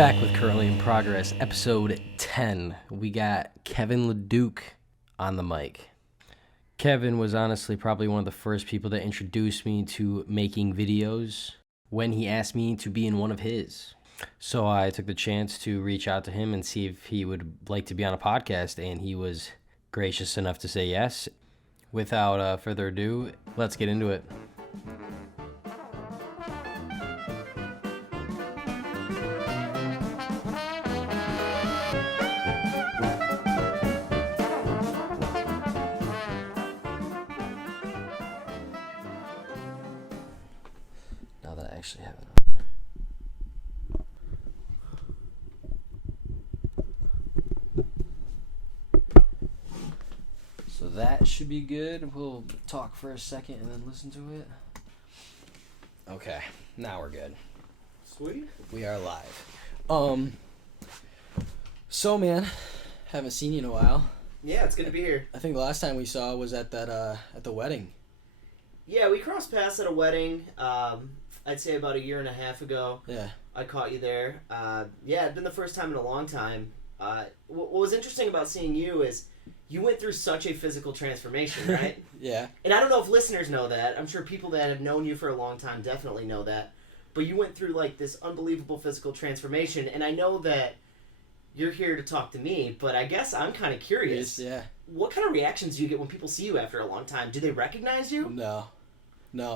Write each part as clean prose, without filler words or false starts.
Back with Currently in Progress, episode 10. We got Kevin Laduke on the mic. Kevin was honestly probably one of the first people that introduced me to making videos when he asked me to be in one of his. So I took the chance to reach out to him and see if he would like to be on a podcast, and he was gracious enough to say yes. Without further ado, let's get into it. Now that I actually have it on there. So that should be good. We'll talk for a second and then listen to it. Okay, now we're good. Sweet. We are live. So man, haven't seen you in a while. Yeah, it's good to be here. I think the last time we saw was at that at the wedding. Yeah, we crossed paths at a wedding. I'd say about a year and a half ago. Yeah. I caught you there. Yeah, it'd been the first time in a long time. What was interesting about seeing you is you went through such a physical transformation, right? Yeah. And I don't know if listeners know that. I'm sure people that have known you for a long time definitely know that. But you went through like this unbelievable physical transformation, and I know that you're here to talk to me, but I guess I'm kind of curious. Yeah. What kind of reactions do you get when people see you after a long time? Do they recognize you? No.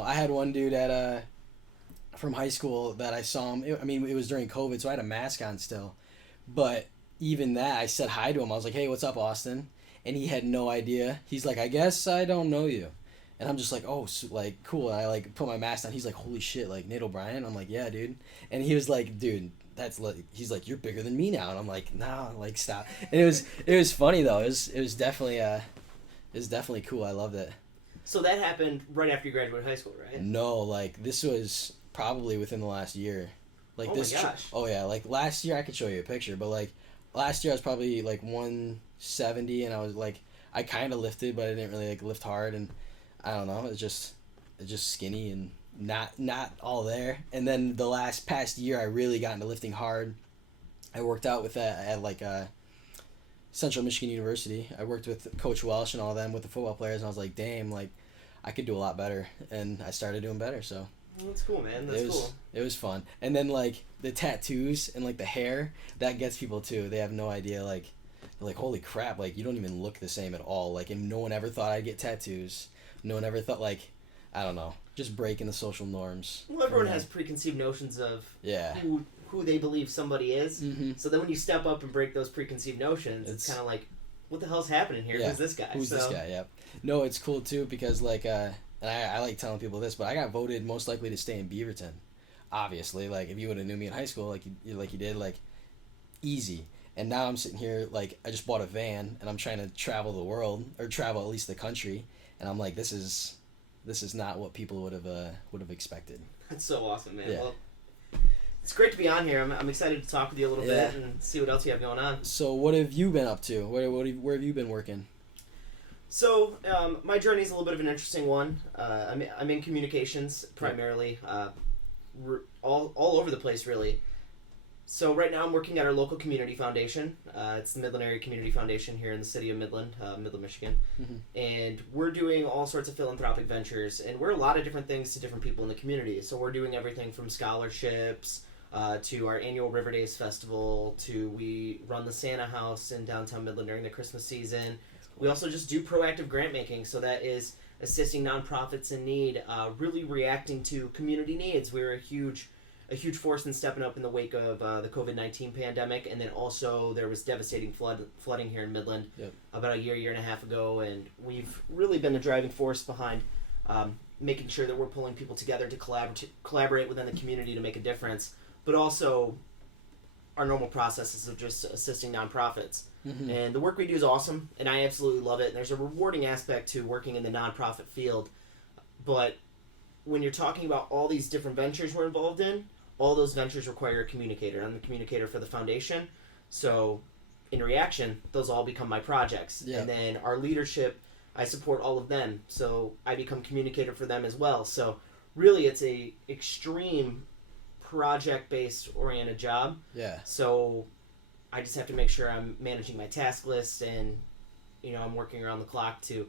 I had one dude at from high school that I saw him. It was during COVID, so I had a mask on still. But even that, I said hi to him. I was like, "Hey, what's up, Austin?" And he had no idea. He's like, "I guess I don't know you." And I'm just like, "Oh, so, like, cool." And I like put my mask on. He's like, "Holy shit, like Nate O'Brien?" I'm like, "Yeah, dude." And he was like, "Dude, that's like," he's like, "You're bigger than me now." And I'm like, "Nah, like stop." And it was funny though. It was definitely cool. I loved it. So that happened right after you graduated high school, right? No, like this was probably within the last year. Like Oh this. my gosh. Oh yeah, like last year I could show you a picture, but like last year I was probably like 170, and I was like I kind of lifted, but I didn't really like lift hard, and I don't know. It's just skinny and not all there. And then the past year I really got into lifting hard. I worked out with that at like Central Michigan University. I worked with Coach Welsh and all them with the football players, and I was like, damn, like I could do a lot better, and I started doing better. So Well, that's cool, man. That's cool. It was fun. And then like the tattoos and like the hair, that gets people too. They have no idea, like they're like, holy crap, like you don't even look the same at all. Like, and no one ever thought I'd get tattoos. No one ever thought, like, I don't know, just breaking the social norms. Well, everyone has preconceived notions of who they believe somebody is. Mm-hmm. So then when you step up and break those preconceived notions, it's kind of like, what the hell's happening here? Yeah. Who's this guy? Who's this guy? Yeah. No, it's cool too because like, and I like telling people this, but I got voted most likely to stay in Beaverton. Obviously, like if you would have knew me in high school, like you did, like easy. And now I'm sitting here, like I just bought a van and I'm trying to travel the world or travel at least the country, and I'm like, this is not what people would have expected. That's so awesome, man. Yeah. Well, it's great to be on here. I'm excited to talk with you a little bit and see what else you have going on. So what have you been up to? Where have you been working? So my journey's a little bit of an interesting one. I'm in communications primarily, all over the place really. So right now I'm working at our local community foundation. It's the Midland Area Community Foundation here in the city of Midland, Michigan. Mm-hmm. And we're doing all sorts of philanthropic ventures, and we're a lot of different things to different people in the community. So we're doing everything from scholarships to our annual River Days Festival, to we run the Santa House in downtown Midland during the Christmas season. Cool. We also just do proactive grant making, so that is assisting nonprofits in need, really reacting to community needs. We're a huge force in stepping up in the wake of the COVID-19 pandemic, and then also there was devastating flooding here in Midland about a year and a half ago, and we've really been the driving force behind making sure that we're pulling people together to collaborate within the community to make a difference, but also our normal processes of just assisting nonprofits. Mm-hmm. And the work we do is awesome, and I absolutely love it, and there's a rewarding aspect to working in the nonprofit field, but when you're talking about all these different ventures we're involved in, all those ventures require a communicator. I'm the communicator for the foundation. So in reaction, those all become my projects. Yeah. And then our leadership, I support all of them. So I become communicator for them as well. So really it's a extreme project-based oriented job. Yeah. So I just have to make sure I'm managing my task list, and I'm working around the clock to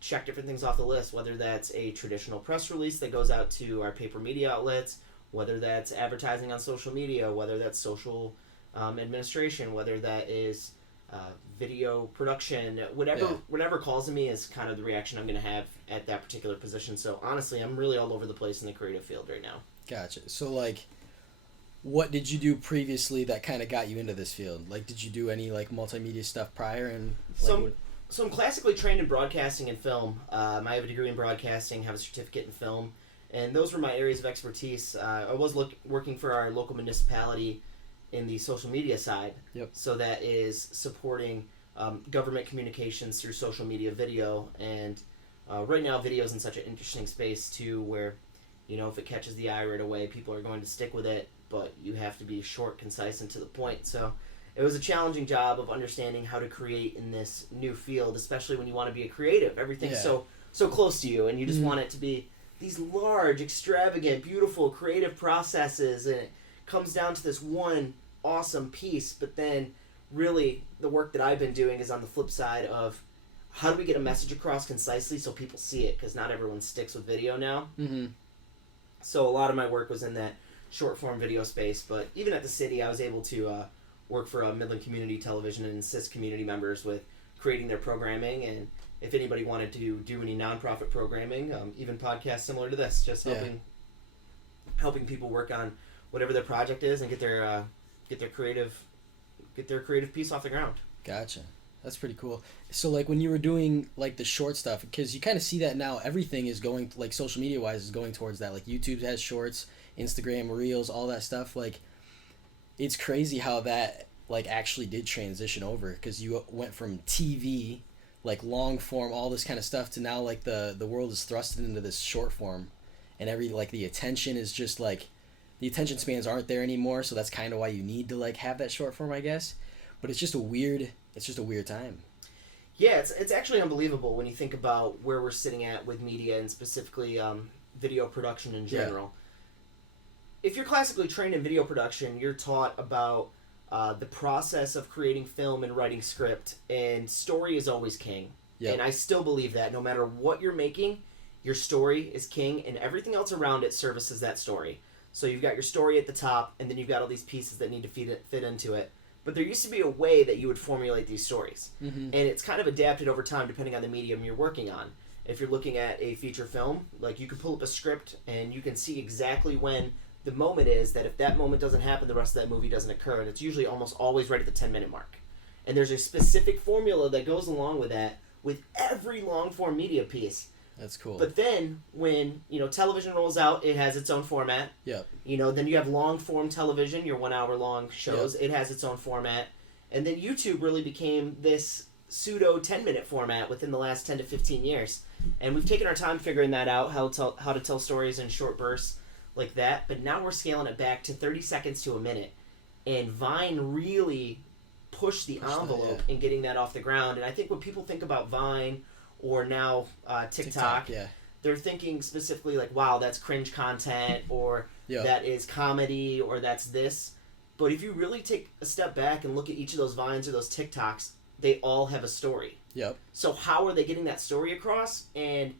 check different things off the list, whether that's a traditional press release that goes out to our paper media outlets, whether that's advertising on social media, whether that's social administration, whether that is video production, whatever calls to me is kind of the reaction I'm going to have at that particular position. So honestly, I'm really all over the place in the creative field right now. Gotcha. So like, what did you do previously that kind of got you into this field? Like, did you do any like multimedia stuff prior? And like, so I'm classically trained in broadcasting and film. I have a degree in broadcasting, have a certificate in film, and those were my areas of expertise. I was working for our local municipality in the social media side. Yep. So that is supporting government communications through social media video. And right now video is in such an interesting space too, where if it catches the eye right away, people are going to stick with it, but you have to be short, concise, and to the point. So it was a challenging job of understanding how to create in this new field, especially when you want to be a creative. Everything's so close to you, and you just want it to be these large, extravagant, beautiful, creative processes, and it comes down to this one awesome piece. But then really the work that I've been doing is on the flip side of how do we get a message across concisely so people see it, because not everyone sticks with video now. Mm-hmm. So a lot of my work was in that short form video space. But even at the city, I was able to work for Midland Community Television and assist community members with creating their programming. And if anybody wanted to do any nonprofit programming, even podcasts similar to this, just helping people work on whatever their project is and get their creative piece off the ground. Gotcha. That's pretty cool. So like when you were doing like the short stuff, because you kind of see that now, everything is going like social media wise is going towards that. Like YouTube has shorts, Instagram Reels, all that stuff. Like it's crazy how that like actually did transition over, because you went from TV, like long form, all this kind of stuff, to now like the world is thrusted into this short form, and the attention is just like, the attention spans aren't there anymore. So that's kind of why you need to like have that short form, I guess. But it's just a weird time. Yeah, it's actually unbelievable when you think about where we're sitting at with media, and specifically video production in general. If you're classically trained in video production, you're taught about the process of creating film and writing script, and story is always king. Yep. And I still believe that no matter what you're making, your story is king, and everything else around it services that story. So you've got your story at the top, and then you've got all these pieces that need to fit into it. But there used to be a way that you would formulate these stories. Mm-hmm. And it's kind of adapted over time depending on the medium you're working on. If you're looking at a feature film, like you can pull up a script and you can see exactly when the moment is, that if that moment doesn't happen, the rest of that movie doesn't occur. And it's usually almost always right at the 10-minute mark. And there's a specific formula that goes along with that with every long-form media piece. That's cool. But then when, television rolls out, it has its own format. Yep. Then you have long-form television, your 1 hour long shows. Yep. It has its own format. And then YouTube really became this pseudo 10-minute format within the last 10 to 15 years. And we've taken our time figuring that out, how to tell stories in short bursts like that. But now we're scaling it back to 30 seconds to a minute. And Vine really pushed the envelope in getting that off the ground. And I think when people think about Vine, or now TikTok, they're thinking specifically like, wow, that's cringe content, or that is comedy, or that's this. But if you really take a step back and look at each of those Vines or those TikToks, they all have a story. Yep. So how are they getting that story across? And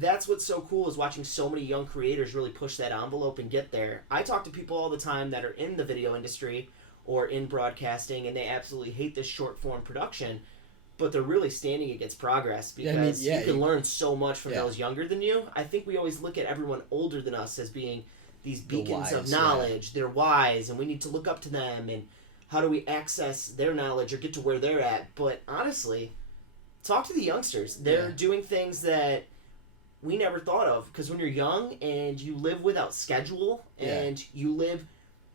that's what's so cool, is watching so many young creators really push that envelope and get there. I talk to people all the time that are in the video industry or in broadcasting, and they absolutely hate this short form production. But they're really standing against progress, because you can learn so much from those younger than you. I think we always look at everyone older than us as being these beacons of knowledge. They're wise, and we need to look up to them. And how do we access their knowledge or get to where they're at? But honestly, talk to the youngsters. They're doing things that we never thought of. Because when you're young and you live without schedule, and you live,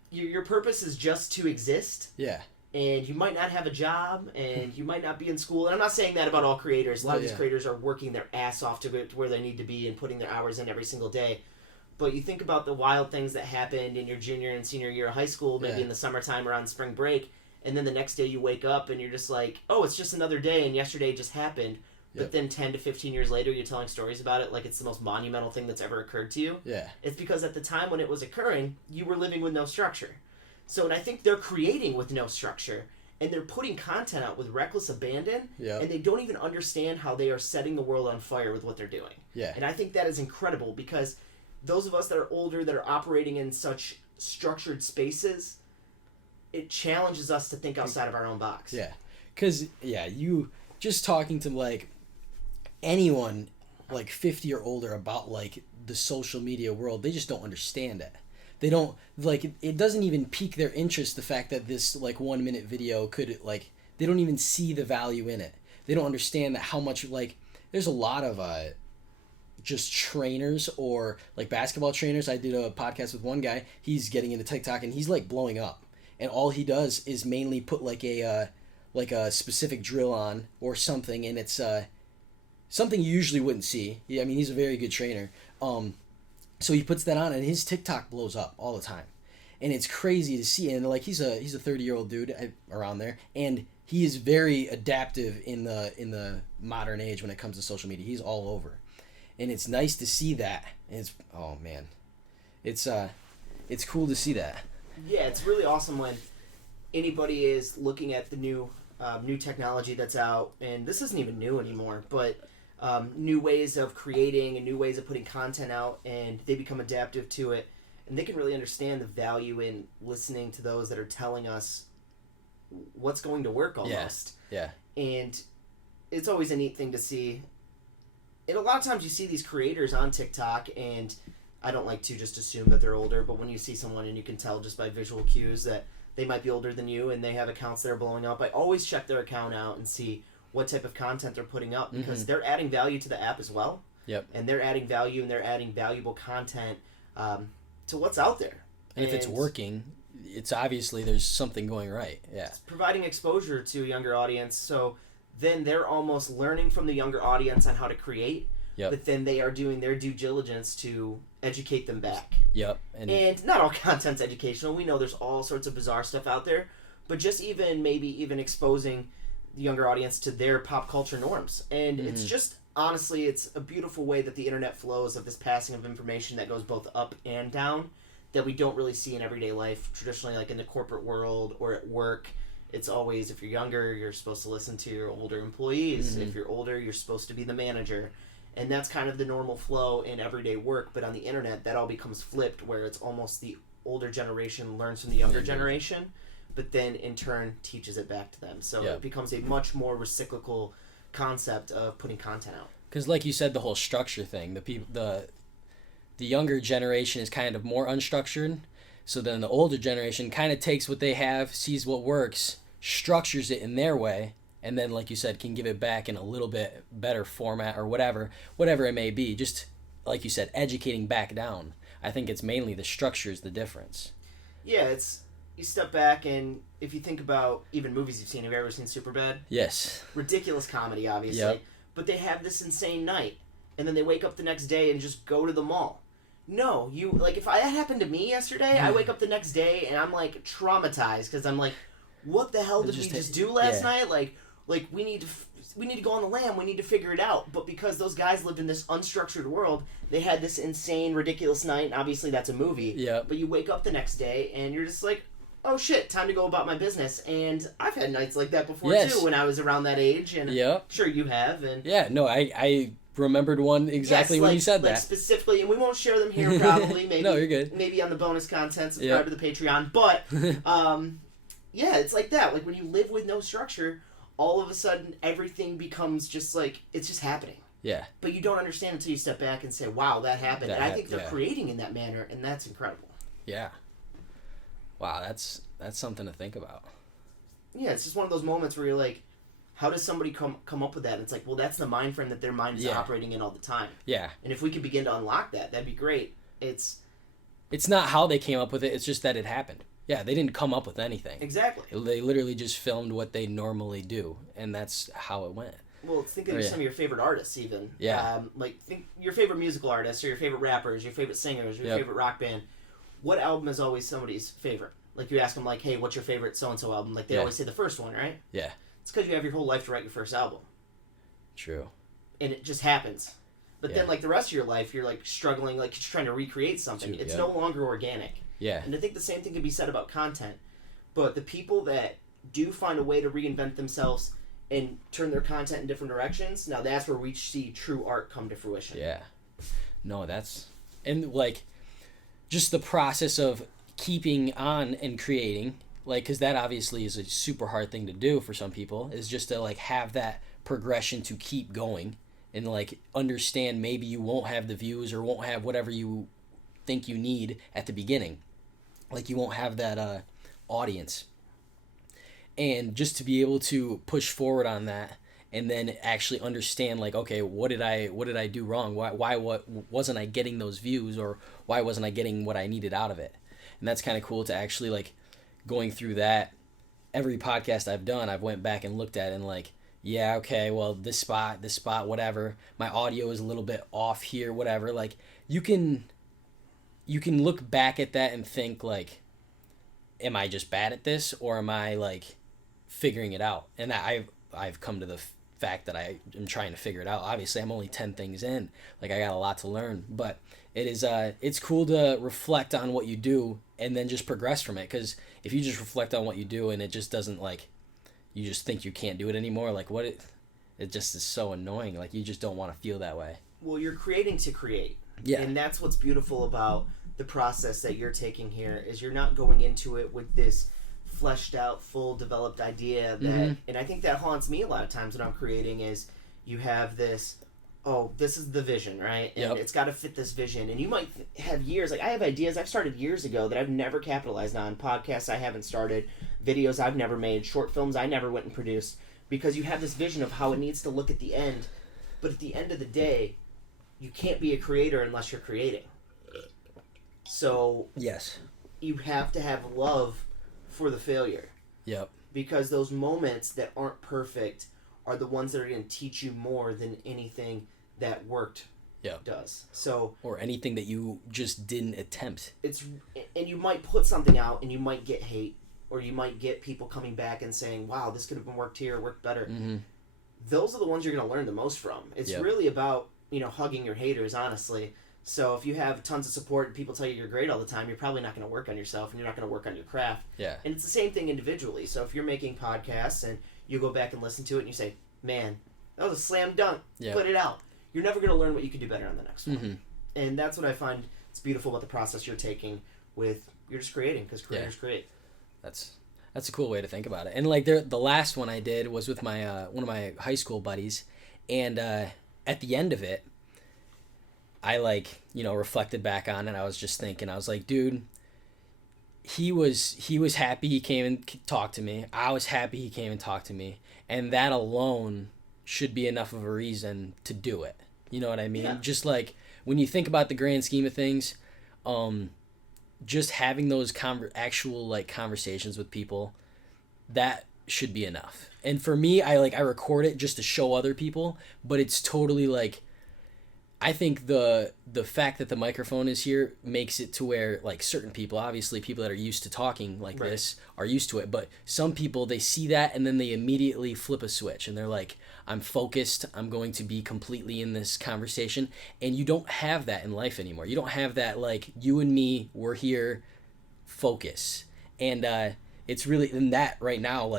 your purpose is just to exist. Yeah. And you might not have a job, and you might not be in school. And I'm not saying that about all creators. A lot of these creators are working their ass off to get to where they need to be and putting their hours in every single day. But you think about the wild things that happened in your junior and senior year of high school, maybe in the summertime or on spring break, and then the next day you wake up and you're just like, oh, it's just another day, and yesterday just happened, but then 10 to 15 years later you're telling stories about it like it's the most monumental thing that's ever occurred to you. Yeah. It's because at the time when it was occurring, you were living with no structure. So, and I think they're creating with no structure, and they're putting content out with reckless abandon, and they don't even understand how they are setting the world on fire with what they're doing. Yeah. And I think that is incredible, because those of us that are older, that are operating in such structured spaces, it challenges us to think outside of our own box. Yeah. Because, you just talking to, like, anyone, like, 50 or older about, like, the social media world, they just don't understand it. They don't, like, it doesn't even pique their interest, the fact that this, like, 1 minute video could, like, they don't even see the value in it. They don't understand that how much, like, there's a lot of just trainers or, like, basketball trainers. I did a podcast with one guy. He's getting into TikTok, and he's, like, blowing up. And all he does is mainly put, like a specific drill on or something, and it's something you usually wouldn't see. I mean, he's a very good trainer. So he puts that on, and his TikTok blows up all the time, and it's crazy to see. And like he's a 30-year-old dude around there, and he is very adaptive in the modern age when it comes to social media. He's all over, and it's nice to see that. And it's it's cool to see that. Yeah, it's really awesome when anybody is looking at the new technology that's out, and this isn't even new anymore, but new ways of creating and new ways of putting content out, and they become adaptive to it, and they can really understand the value in listening to those that are telling us what's going to work almost. Yeah. And it's always a neat thing to see. And a lot of times you see these creators on TikTok, and I don't like to just assume that they're older, but when you see someone and you can tell just by visual cues that they might be older than you and they have accounts that are blowing up, I always check their account out and see what type of content they're putting up, because they're adding value to the app as well. Yep. And they're adding value, and they're adding valuable content to what's out there. And if it's working, it's obviously there's something going right. Yeah. It's providing exposure to a younger audience, so then they're almost learning from the younger audience on how to create, but then they are doing their due diligence to educate them back. Yep. And not all content's educational. We know there's all sorts of bizarre stuff out there, but just maybe even exposing the younger audience to their pop culture norms. And it's just, honestly, it's a beautiful way that the internet flows, of this passing of information that goes both up and down, that we don't really see in everyday life traditionally, like in the corporate world or at work. It's always, if you're younger, you're supposed to listen to your older employees. If you're older, you're supposed to be the manager. And that's kind of the normal flow in everyday work. But on the internet, that all becomes flipped, where it's almost the older generation learns from the younger generation, but then in turn teaches it back to them. So it becomes a much more recyclical concept of putting content out. Because like you said, the whole structure thing, the younger generation is kind of more unstructured. So then the older generation kind of takes what they have, sees what works, structures it in their way, and then, like you said, can give it back in a little bit better format or whatever it may be. Just, like you said, educating back down. I think it's mainly the structure is the difference. Yeah, you step back, and if you think about even movies you've seen, have you ever seen Superbad? Yes. Ridiculous comedy, obviously. But they have this insane night, and then they wake up the next day and just go to the mall. No, if that happened to me yesterday, I wake up the next day and I'm like traumatized, because I'm like, what the hell did we just do last night? Like we need to go on the lam. We need to figure it out. But because those guys lived in this unstructured world, they had this insane, ridiculous night. And obviously, that's a movie. Yeah. But you wake up the next day and you're just like, oh shit, time to go about my business. And I've had nights like that before too, when I was around that age. And sure you have. And I remembered one exactly when you said that. Specifically, and we won't share them here probably. Maybe no, you're good. Maybe on the bonus content, subscribe to the Patreon. But it's like that. Like when you live with no structure, all of a sudden everything becomes just like, it's just happening. Yeah. But you don't understand until you step back and say, wow, that happened. And I think they're creating in that manner, and that's incredible. Yeah. Wow, that's something to think about. Yeah, it's just one of those moments where you're like, how does somebody come up with that? And it's like, well, that's the mind frame that their mind is operating in all the time. Yeah. And if we could begin to unlock that, that'd be great. It's not how they came up with it, it's just that it happened. Yeah, they didn't come up with anything. Exactly. They literally just filmed what they normally do, and that's how it went. Well, think of some of your favorite artists, even. Yeah. Think your favorite musical artists, or your favorite rappers, your favorite singers, or your favorite rock band. What album is always somebody's favorite? Like, you ask them, like, hey, what's your favorite so-and-so album? Like, they always say the first one, right? Yeah. It's because you have your whole life to write your first album. True. and it just happens. But then Yeah. like the rest of your life, you're like struggling, like you're trying to recreate something. Dude, It's yeah. no longer organic. Yeah. And I think the same thing can be said about content. But the people that do find a way to reinvent themselves and turn their content in different directions, now that's where we see true art come to fruition. Yeah. No, that's... And, like, just the process of keeping on and creating, like, because that obviously is a super hard thing to do for some people, is just to, like, have that progression to keep going and, like, understand maybe you won't have the views or won't have whatever you think you need at the beginning. Like, you won't have that audience. And just to be able to push forward on that and then actually understand, like, okay, what did I do wrong? Why wasn't I getting those views, or why wasn't I getting what I needed out of it? And that's kind of cool to actually, like, going through that. Every podcast I've done, I've went back and looked at it and, like, yeah, okay, well, this spot, whatever, my audio is a little bit off here, whatever. Like, you can look back at that and think, like, am I just bad at this, or am I, like, figuring it out? And I've come to the fact that I am trying to figure it out. Obviously, I'm only 10 things in. Like, I got a lot to learn, but it's cool to reflect on what you do and then just progress from it. Because if you just reflect on what you do and it just doesn't, like, you just think you can't do it anymore, like, it just is so annoying. Like, you just don't want to feel that way. Well, you're creating to create. Yeah. And that's what's beautiful about the process that you're taking here, is you're not going into it with this fleshed out, full developed idea that, and I think that haunts me a lot of times when I'm creating, is you have this, oh, this is the vision, right? And it's got to fit this vision. And you might have years, like I have ideas I've started years ago that I've never capitalized on, podcasts I haven't started, videos I've never made, short films I never went and produced, because you have this vision of how it needs to look at the end. But at the end of the day, you can't be a creator unless you're creating. So Yes. you have to have love for the failure. Yep. Because those moments that aren't perfect are the ones that are going to teach you more than anything that worked does. So, or anything that you just didn't attempt. And you might put something out and you might get hate, or you might get people coming back and saying, wow, this could have been worked here or worked better. Mm-hmm. Those are the ones you're going to learn the most from. It's really about, hugging your haters, honestly. So if you have tons of support and people tell you you're great all the time, you're probably not going to work on yourself, and you're not going to work on your craft. Yeah. And it's the same thing individually. So if you're making podcasts and you go back and listen to it and you say, man, that was a slam dunk, put it out, you're never going to learn what you can do better on the next one. Mm-hmm. And that's what I find it's beautiful about the process you're taking with, you're just creating, because creators create. That's a cool way to think about it. And like the last one I did was with my one of my high school buddies, and at the end of it, I reflected back on it. I was just thinking, I was like, dude, he was happy he came and talked to me. I was happy he came and talked to me, and that alone should be enough of a reason to do it. You know what I mean? Yeah. Just like when you think about the grand scheme of things, just having those actual conversations with people, that should be enough. And for me, I record it just to show other people, but it's totally I think the fact that the microphone is here makes it to where certain people, obviously people that are used to talking like Right. this are used to it, but some people, they see that and then they immediately flip a switch and they're like, I'm focused, I'm going to be completely in this conversation. And you don't have that in life anymore. You don't have that you and me, we're here, focus. And it's really in that right now,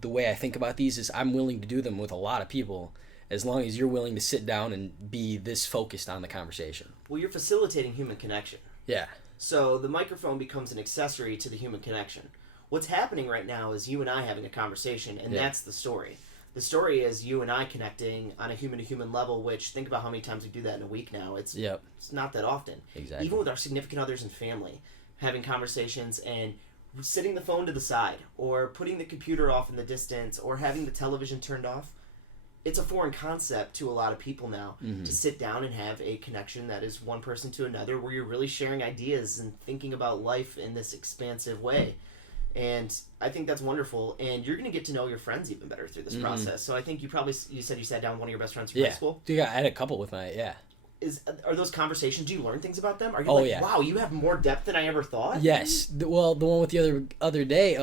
the way I think about these is I'm willing to do them with a lot of people, as long as you're willing to sit down and be this focused on the conversation. Well, you're facilitating human connection. Yeah. So the microphone becomes an accessory to the human connection. What's happening right now is you and I having a conversation, and that's the story. The story is you and I connecting on a human-to-human level, which, think about how many times we do that in a week now. It's not that often. Exactly. Even with our significant others and family, having conversations and sitting the phone to the side, or putting the computer off in the distance, or having the television turned off. It's a foreign concept to a lot of people now, to sit down and have a connection that is one person to another, where you're really sharing ideas and thinking about life in this expansive way. And I think that's wonderful. And you're going to get to know your friends even better through this process. So I think you said you sat down with one of your best friends from high school? Yeah, I had a couple with my, Are those conversations, do you learn things about them? Are you wow, you have more depth than I ever thought? Yes. Well, the one with the other day,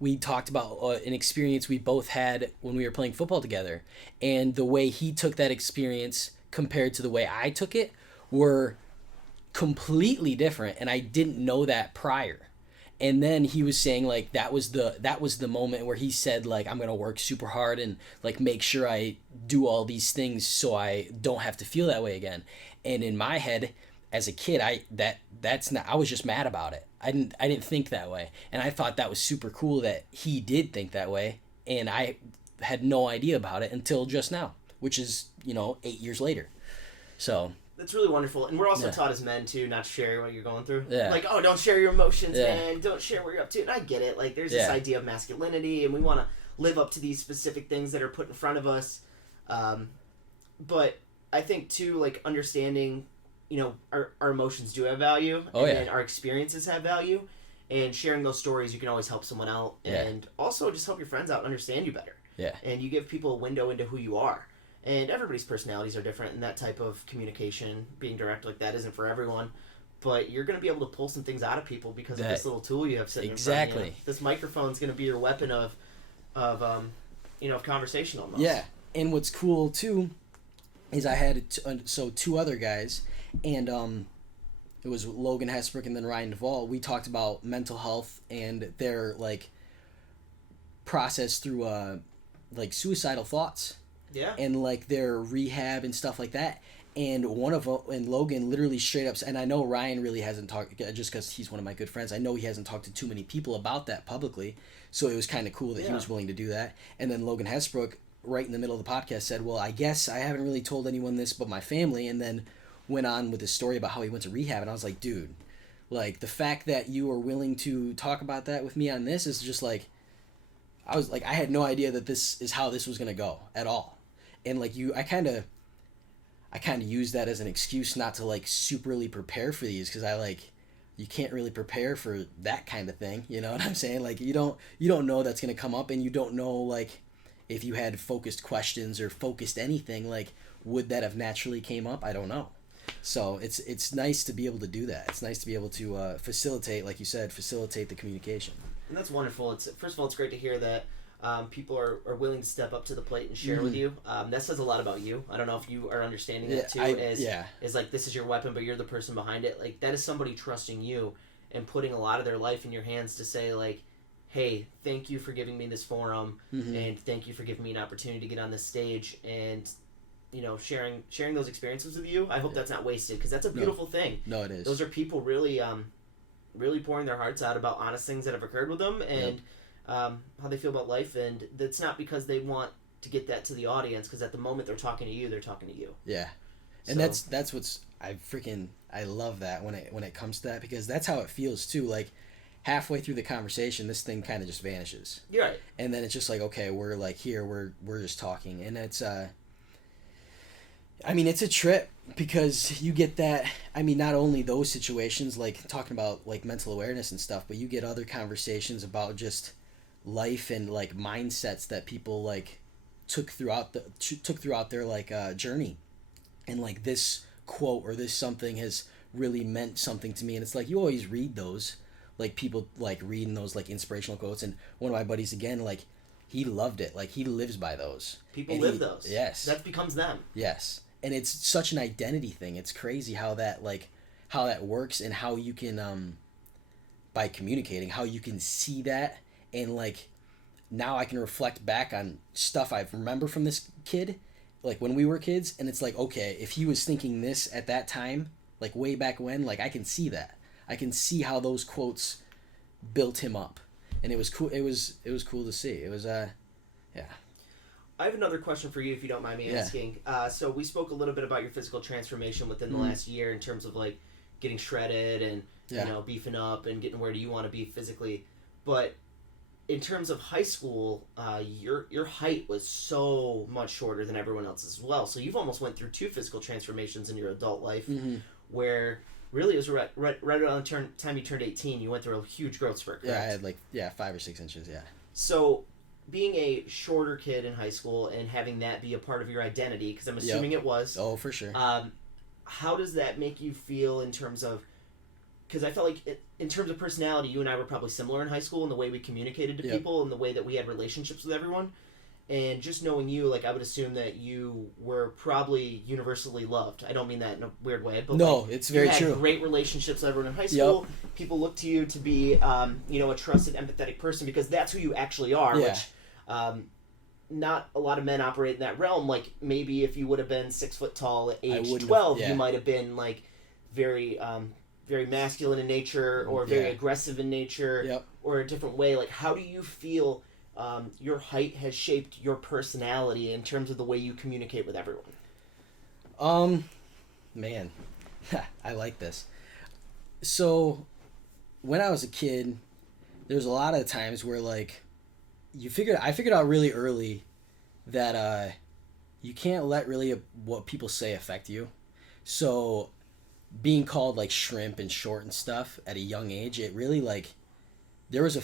we talked about an experience we both had when we were playing football together, and the way he took that experience compared to the way I took it were completely different, and I didn't know that prior. And then he was saying like that was the moment where he said like I'm gonna work super hard and like make sure I do all these things so I don't have to feel that way again. And in my head, as a kid, that's not, I was just mad about it. I didn't think that way, and I thought that was super cool that he did think that way, and I had no idea about it until just now, which is 8 years later. So That's really wonderful. And we're also Yeah. taught as men, too, not to share what you're going through. Yeah. Like, oh, don't share your emotions, Yeah. man. Don't share what you're up to. And I get it. Like, there's this Yeah. idea of masculinity, and we want to live up to these specific things that are put in front of us. But I think, too, like, understanding, our emotions do have value. Oh, and yeah. then our experiences have value. And sharing those stories, you can always help someone out. Yeah. And also just help your friends out and understand you better. Yeah. And you give people a window into who you are. And everybody's personalities are different, and that type of communication, being direct like that, isn't for everyone. But you're going to be able to pull some things out of people because of this little tool you have sitting in front of you. Exactly. This microphone's going to be your weapon of conversation almost. Yeah, and what's cool too is I had two other guys, and it was Logan Hesbrook and then Ryan Duvall. We talked about mental health and their like process through like suicidal thoughts. Yeah. And like their rehab and stuff like that. And Logan literally straight up, and I know Ryan really hasn't talked, just because he's one of my good friends, I know he hasn't talked to too many people about that publicly, so it was kind of cool that he was willing to do that. And then Logan Hesbrook, right in the middle of the podcast, said, well, I guess I haven't really told anyone this but my family, and then went on with his story about how he went to rehab. And I was like, dude, like the fact that you are willing to talk about that with me on this is just like, I had no idea that this is how this was going to go at all. And like I kind of use that as an excuse not to like superly prepare for these, because you can't really prepare for that kind of thing. You know what I'm saying? Like you don't know that's gonna come up, and you don't know like if you had focused questions or focused anything, like would that have naturally came up? I don't know. So it's nice to be able to do that. It's nice to be able to facilitate, like you said, facilitate the communication. And that's wonderful. First of all, it's great to hear that people are willing to step up to the plate and share with you. That says a lot about you. I don't know if you are understanding that too. As like this is your weapon, but you're the person behind it. Like that is somebody trusting you and putting a lot of their life in your hands to say like, hey, thank you for giving me this forum, and thank you for giving me an opportunity to get on this stage and sharing those experiences with you. I hope that's not wasted, because that's a beautiful thing. No, it is. Those are people really really pouring their hearts out about honest things that have occurred with them, and how they feel about life, and that's not because they want to get that to the audience, because at the moment they're talking to you, they're talking to you. Yeah, and that's what's I love that when it comes to that, because that's how it feels too. Like halfway through the conversation, this thing kind of just vanishes. You're right. And then it's just like, okay, we're like here, we're just talking, and it's I mean, it's a trip, because you get that. I mean, not only those situations, like talking about like mental awareness and stuff, but you get other conversations about just life and like mindsets that people like took throughout their like journey, and like this quote or this something has really meant something to me. And it's like you always read those, like people like reading those like inspirational quotes, and one of my buddies, again, like he loved it, like he lives by those. People live those. Yes, that becomes them. Yes. And it's such an identity thing. It's crazy how that works, and how you can by communicating, how you can see that, and like now I can reflect back on stuff I remember from this kid, like when we were kids, and it's like, okay, if he was thinking this at that time, like way back when, like I can see that. I can see how those quotes built him up. And it was cool. It was cool to see. It was yeah. I have another question for you, if you don't mind me asking. So we spoke a little bit about your physical transformation within the last year, in terms of like getting shredded and beefing up and getting where do you want to be physically. But in terms of high school, your height was so much shorter than everyone else as well. So you've almost went through two physical transformations in your adult life, where really it was right around the time you turned 18, you went through a huge growth spurt. Correct? Yeah, I had like 5 or 6 inches. Yeah. So being a shorter kid in high school and having that be a part of your identity, because I'm assuming it was. Oh, for sure. How does that make you feel in terms of because I felt like in terms of personality, you and I were probably similar in high school in the way we communicated to people and the way that we had relationships with everyone. And just knowing you, like, I would assume that you were probably universally loved. I don't mean that in a weird way, but no, like, it's very you had true. great relationships with everyone in high school. People look to you to be, a trusted, empathetic person because that's who you actually are. Yeah. Which, not a lot of men operate in that realm. Like maybe if you would have been 6 foot tall at age 12, you might have been like very, very masculine in nature or very aggressive in nature or a different way. Like, how do you feel? Your height has shaped your personality in terms of the way you communicate with everyone? Man, I like this. So, when I was a kid, there's a lot of times where like, I figured out really early that you can't let really what people say affect you. So, being called like shrimp and short and stuff at a young age, it really like. There was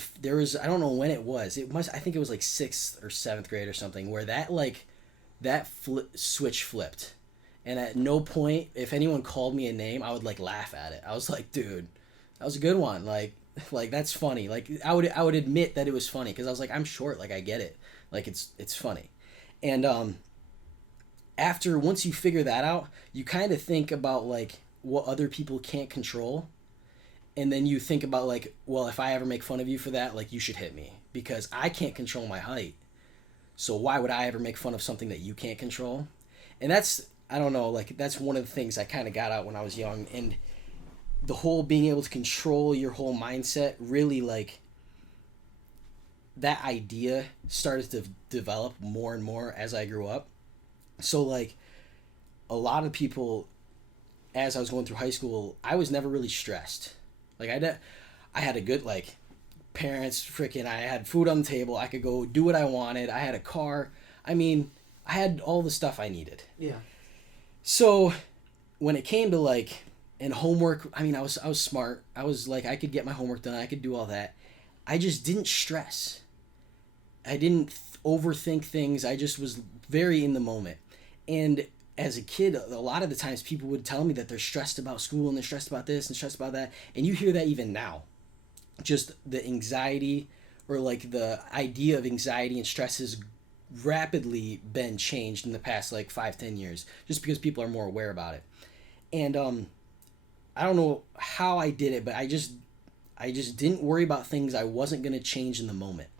I don't know when it was. I think it was like 6th or 7th grade or something where that switch flipped. And at no point, if anyone called me a name, I would like laugh at it. I was like, dude, that was a good one. Like that's funny. Like I would admit that it was funny because I was like, I'm short. Like I get it. Like it's funny. And once you figure that out, you kind of think about like what other people can't control. And then you think about like, well, if I ever make fun of you for that, like you should hit me because I can't control my height. So why would I ever make fun of something that you can't control? And I don't know, like that's one of the things I kind of got out when I was young. And the whole being able to control your whole mindset really like that idea started to develop more and more as I grew up. So like a lot of people, as I was going through high school, I was never really stressed. Like I had a good like parents freaking. I had food on the table. I could go do what I wanted. I had a car. I mean, I had all the stuff I needed. Yeah. So when it came to like and homework, I mean, I was smart. I was like I could get my homework done. I could do all that. I just didn't stress. I didn't overthink things. I just was very in the moment. And as a kid, a lot of the times people would tell me that they're stressed about school and they're stressed about this and stressed about that. And you hear that even now. Just the anxiety or like the idea of anxiety and stress has rapidly been changed in the past like 5-10 years just because people are more aware about it. And I don't know how I did it, but I just didn't worry about things I wasn't going to change in the moment.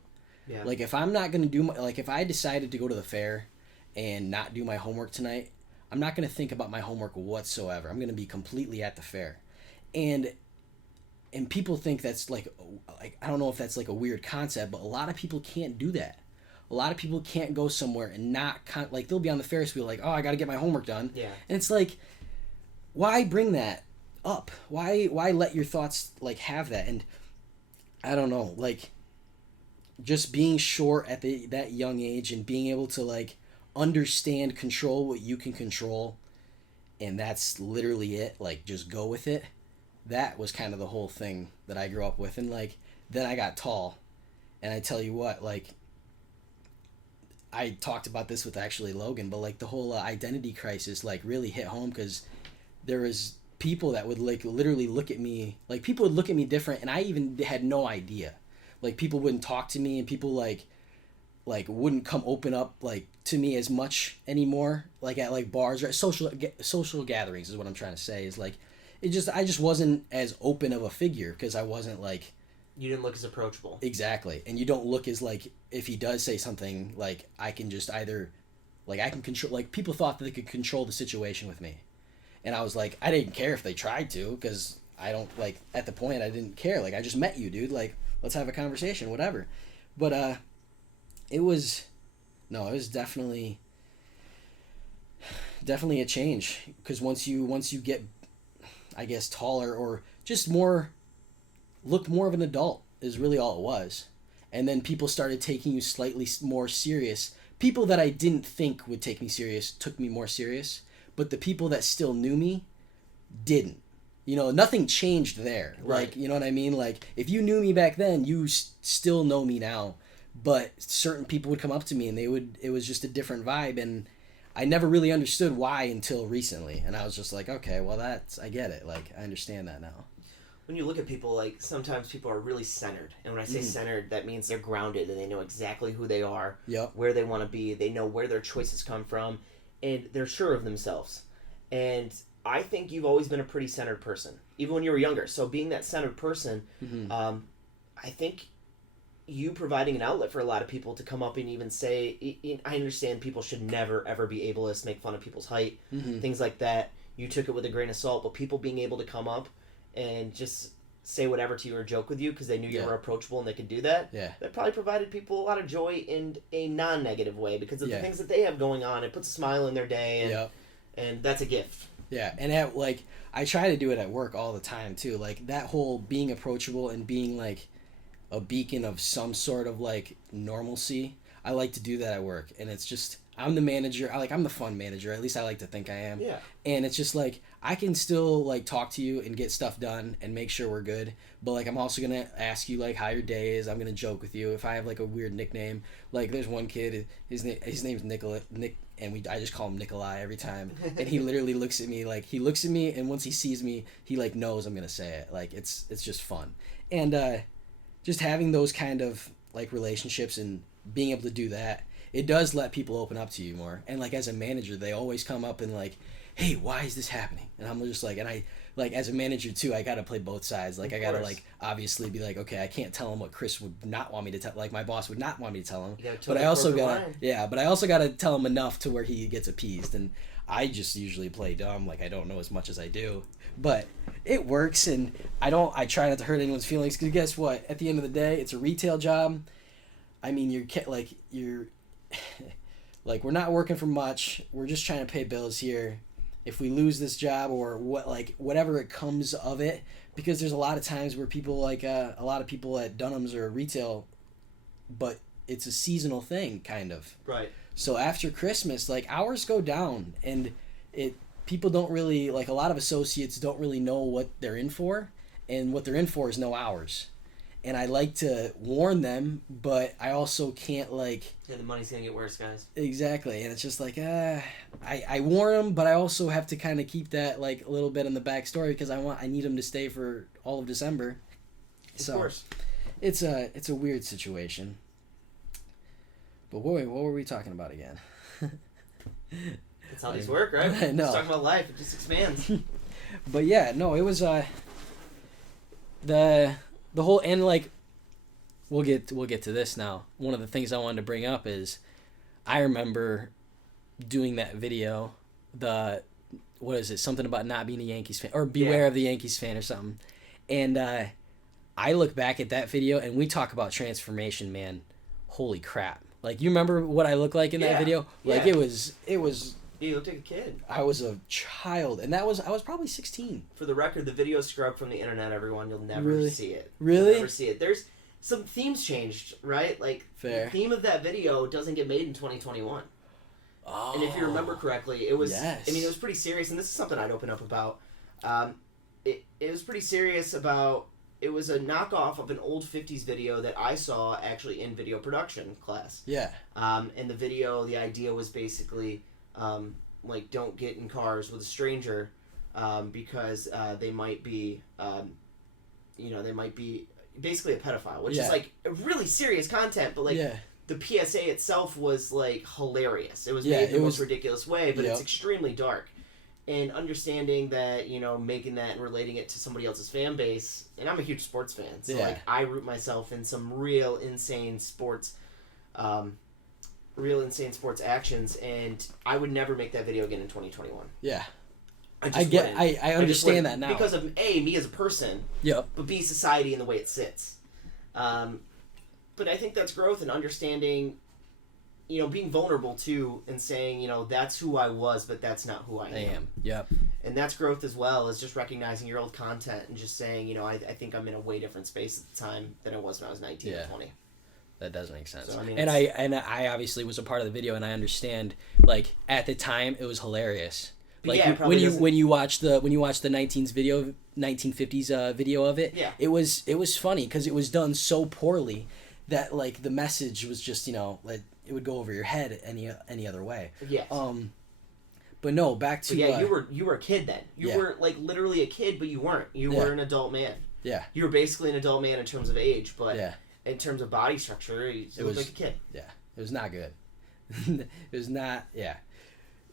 Yeah. Like if I'm not going to like if I decided to go to the fair and not do my homework tonight, I'm not going to think about my homework whatsoever. I'm going to be completely at the fair. And people think that's like I don't know if that's like a weird concept, but a lot of people can't do that. A lot of people can't go somewhere and not like they'll be on the Ferris wheel like, "Oh, I got to get my homework done." Yeah. And it's like why bring that up? Why let your thoughts like have that? And I don't know, like just being short at that young age and being able to like understand, control what you can control, and that's literally it, like just go with it. That was kind of the whole thing that I grew up with. And like then I got tall, and I tell you what, like I talked about this with actually Logan, but like the whole identity crisis like really hit home because there was people that would like literally look at me, like people would look at me different, and I even had no idea. Like people wouldn't talk to me, and people like wouldn't come open up like to me as much anymore, like at like bars or social gatherings is what I'm trying to say. Is like I just wasn't as open of a figure because I wasn't like, you didn't look as approachable. Exactly. And you don't look as like, if he does say something, like I can just either like I can control, like people thought that they could control the situation with me, and I was like, I didn't care if they tried to because I don't like at the point I didn't care. Like I just met you, dude, like let's have a conversation, whatever. But it was definitely a change because once you get, I guess, taller or just look more of an adult is really all it was. And then people started taking you slightly more serious. People that I didn't think would take me serious took me more serious, but the people that still knew me didn't. You know, nothing changed there. Right. Like, you know what I mean? Like, if you knew me back then, you still know me now. But certain people would come up to me and it was just a different vibe, and I never really understood why until recently. And I was just like, okay, well I get it. Like, I understand that now. when you look at people, like, sometimes people are really centered. And when I say centered, that means they're grounded and they know exactly who they are, where they want to be. They know where their choices come from, and they're sure of themselves. And I think you've always been a pretty centered person, even when you were younger. So being that centered person, I think you providing an outlet for a lot of people to come up and even say, I understand people should never, ever be ableist, make fun of people's height, things like that. You took it with a grain of salt, but people being able to come up and just say whatever to you or joke with you because they knew you were approachable and they could do that, that probably provided people a lot of joy in a non-negative way because of the things that they have going on. It puts a smile in their day, and that's a gift. Yeah, and at, like, I try to do it at work all the time, too. Like, that whole being approachable and being, like, a beacon of some sort of, like, normalcy, I like to do that at work. And it's just, I'm the manager. I'm the fun manager. At least I like to think I am. Yeah. And it's just, like, I can still, like, talk to you and get stuff done and make sure we're good. But, like, I'm also going to ask you, like, how your day is. I'm going to joke with you. If I have, like, a weird nickname. Like, there's one kid, his name's Nick, and I just call him Nikolai every time. And he literally looks at me, and once he sees me, he, like, knows I'm going to say it. Like, it's just fun. And just having those kind of, like, relationships and being able to do that, it does let people open up to you more. And, like, as a manager, they always come up and, like, hey, why is this happening? And I'm just like, and I, like, as a manager too, I gotta play both sides. Like, I gotta, like, obviously be like, okay, I can't tell him what Chris would not want me to tell, like, my boss would not want me to tell him. But I also gotta tell him enough to where he gets appeased. And I just usually play dumb, like, I don't know as much as I do. But it works, and I try not to hurt anyone's feelings, because guess what? At the end of the day, it's a retail job. I mean, like, we're not working for much. We're just trying to pay bills here. If we lose this job or whatever it comes of it, because there's a lot of times where people, like, a lot of people at Dunham's are retail, but it's a seasonal thing, kind of. Right. So after Christmas, like, hours go down, and people don't really, like, a lot of associates don't really know what they're in for, and what they're in for is no hours. And I like to warn them, but I also can't, like... Yeah, the money's gonna get worse, guys. Exactly, and it's just like, I warn them, but I also have to kind of keep that, like, a little bit in the backstory, because I need them to stay for all of December. Of course. It's a weird situation. But what were we talking about again? That's how these work, right? I know. Just talking about life, it just expands. But yeah, no, it was the whole, and, like, we'll get to this now. One of the things I wanted to bring up is I remember doing that video, what is it, something about not being a Yankees fan, or beware of the Yankees fan or something. And I look back at that video and we talk about transformation, man. Holy crap. Like, you remember what I look like in that video? Like, it was You looked like a kid. I was a child, and I was probably 16. For the record, the video scrubbed from the internet, everyone. You'll never see it. Really? You'll never see it. There's some themes changed, right? Like, fair. The theme of that video doesn't get made in 2021. Oh. And if you remember correctly, it was... Yes. I mean, it was pretty serious, and this is something I'd open up about. It was pretty serious about... It was a knockoff of an old 50s video that I saw actually in video production class. Yeah. And the video, the idea was basically... like, don't get in cars with a stranger because they might be, they might be basically a pedophile, which is, like, a really serious content, but, like, the PSA itself was, like, hilarious. It was made in the most ridiculous way, but it's extremely dark. And understanding that, making that and relating it to somebody else's fan base, and I'm a huge sports fan, so, like, I root myself in some real insane sports actions, and I would never make that video again in 2021. Yeah. I understand that now. Because of A, me as a person, but B, society and the way it sits. But I think that's growth and understanding, being vulnerable too, and saying, that's who I was, but that's not who I am. Yep. And that's growth as well, as just recognizing your old content and just saying, I think I'm in a way different space at the time than I was when I was 19 or 20. That does make sense. So, I mean, I obviously was a part of the video, and I understand, like, at the time it was hilarious. Like, when you watch the 1950s video of it, it was funny because it was done so poorly that, like, the message was just, like, it would go over your head any other way. Yes. But no, back to you were a kid then. You weren't, like, literally a kid, but you weren't. You were an adult man. Yeah. You were basically an adult man in terms of age, but Yeah. in terms of body structure, you looked like a kid. Yeah. It was not good. It was not. Yeah.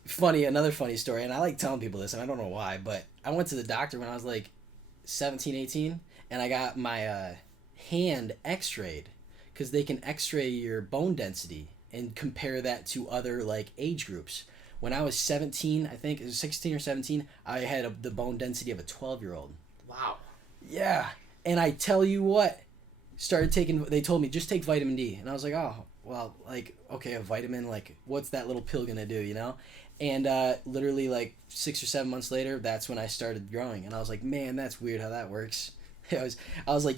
Funny. Another funny story, and I like telling people this, and I don't know why, but I went to the doctor when I was like 17, 18, and I got my hand x-rayed because they can x-ray your bone density and compare that to other like age groups. When I was 17, I think it was 16 or 17, I had the bone density of a 12-year-old. Wow. Yeah. And I tell you what, they told me, just take vitamin D. And I was like, oh, well, like, okay, a vitamin, like, what's that little pill gonna do, you know? And literally, like, 6 or 7 months later, that's when I started growing. And I was like, man, that's weird how that works. I was like,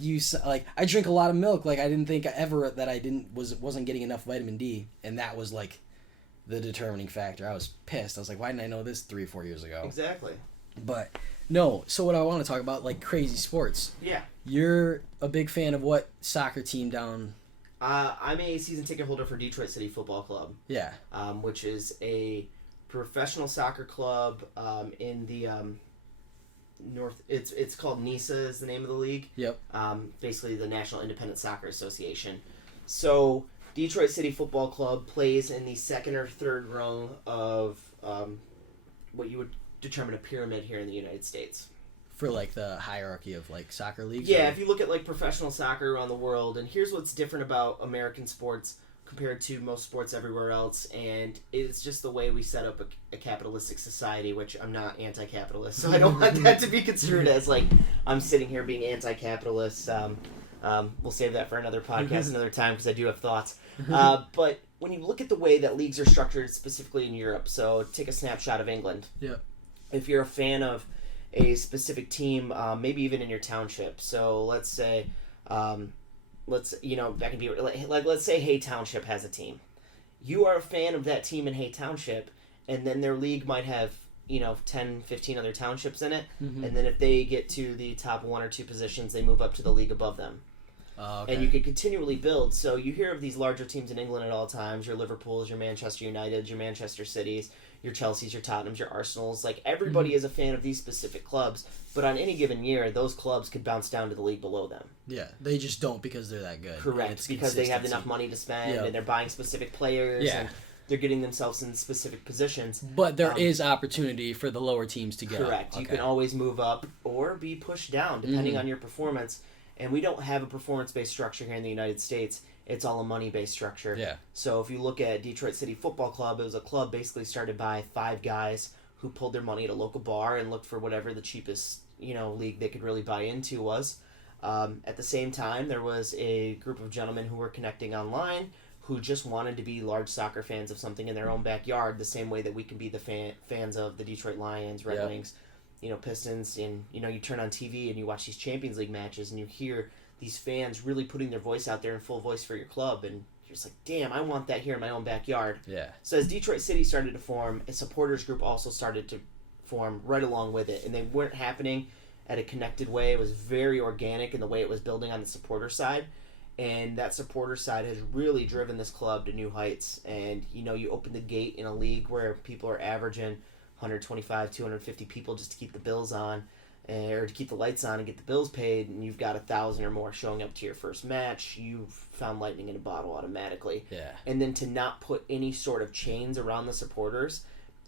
I drink a lot of milk. Like, I didn't think ever that I wasn't getting enough vitamin D. And that was, like, the determining factor. I was pissed. I was like, why didn't I know this 3 or 4 years ago? Exactly. But, no. So what I want to talk about, like, crazy sports. Yeah. You're a big fan of what soccer team down... I'm a season ticket holder for Detroit City Football Club. Yeah. Which is a professional soccer club in the north. It's called NISA is the name of the league. Yep. Basically the National Independent Soccer Association. So Detroit City Football Club plays in the second or third rung of what you would determine a pyramid here in the United States. For, like, the hierarchy of, like, soccer leagues? Yeah, or? if you look at, like, professional soccer around the world, and here's what's different about American sports compared to most sports everywhere else, and it's just the way we set up a capitalistic society, which I'm not anti-capitalist, so I don't want that to be construed as, like, I'm sitting here being anti-capitalist. We'll save that for another podcast another time, because I do have thoughts. But when you look at the way that leagues are structured, specifically in Europe, so take a snapshot of England. Yeah. If you're a fan of a specific team, maybe even in your township. So let's say, that can be like let's say Hay Township has a team. You are a fan of that team in Hay Township, and then their league might have 10, 15 other townships in it, and then if they get to the top 1 or 2 positions, they move up to the league above them. Okay. And you can continually build. So you hear of these larger teams in England at all times: your Liverpools, your Manchester Uniteds, your Manchester Cities, your Chelseas, your Tottenhams, your Arsenals. Like, everybody is a fan of these specific clubs, but on any given year, those clubs could bounce down to the league below them. Yeah, they just don't because they're that good. Correct, because they have enough money to spend, and they're buying specific players, and they're getting themselves in specific positions. But there is opportunity for the lower teams to get correct. up. You can always move up or be pushed down, depending on your performance. And we don't have a performance-based structure here in the United States. It's all a money-based structure. Yeah. So if you look at Detroit City Football Club, it was a club basically started by 5 guys who pulled their money at a local bar and looked for whatever the cheapest, league they could really buy into was. At the same time, there was a group of gentlemen who were connecting online who just wanted to be large soccer fans of something in their own backyard, the same way that we can be the fans of the Detroit Lions, Red Wings, Pistons, and you turn on TV and you watch these Champions League matches and you hear these fans really putting their voice out there in full voice for your club, and you're just like, damn, I want that here in my own backyard. Yeah. So as Detroit City started to form, a supporters group also started to form right along with it, and they weren't happening at a connected way. It was very organic in the way it was building on the supporter side, and that supporter side has really driven this club to new heights. And you open the gate in a league where people are averaging 125, 250 people just to keep the bills on, or to keep the lights on and get the bills paid, and you've got 1,000 or more showing up to your first match. You've found lightning in a bottle automatically. Yeah. And then to not put any sort of chains around the supporters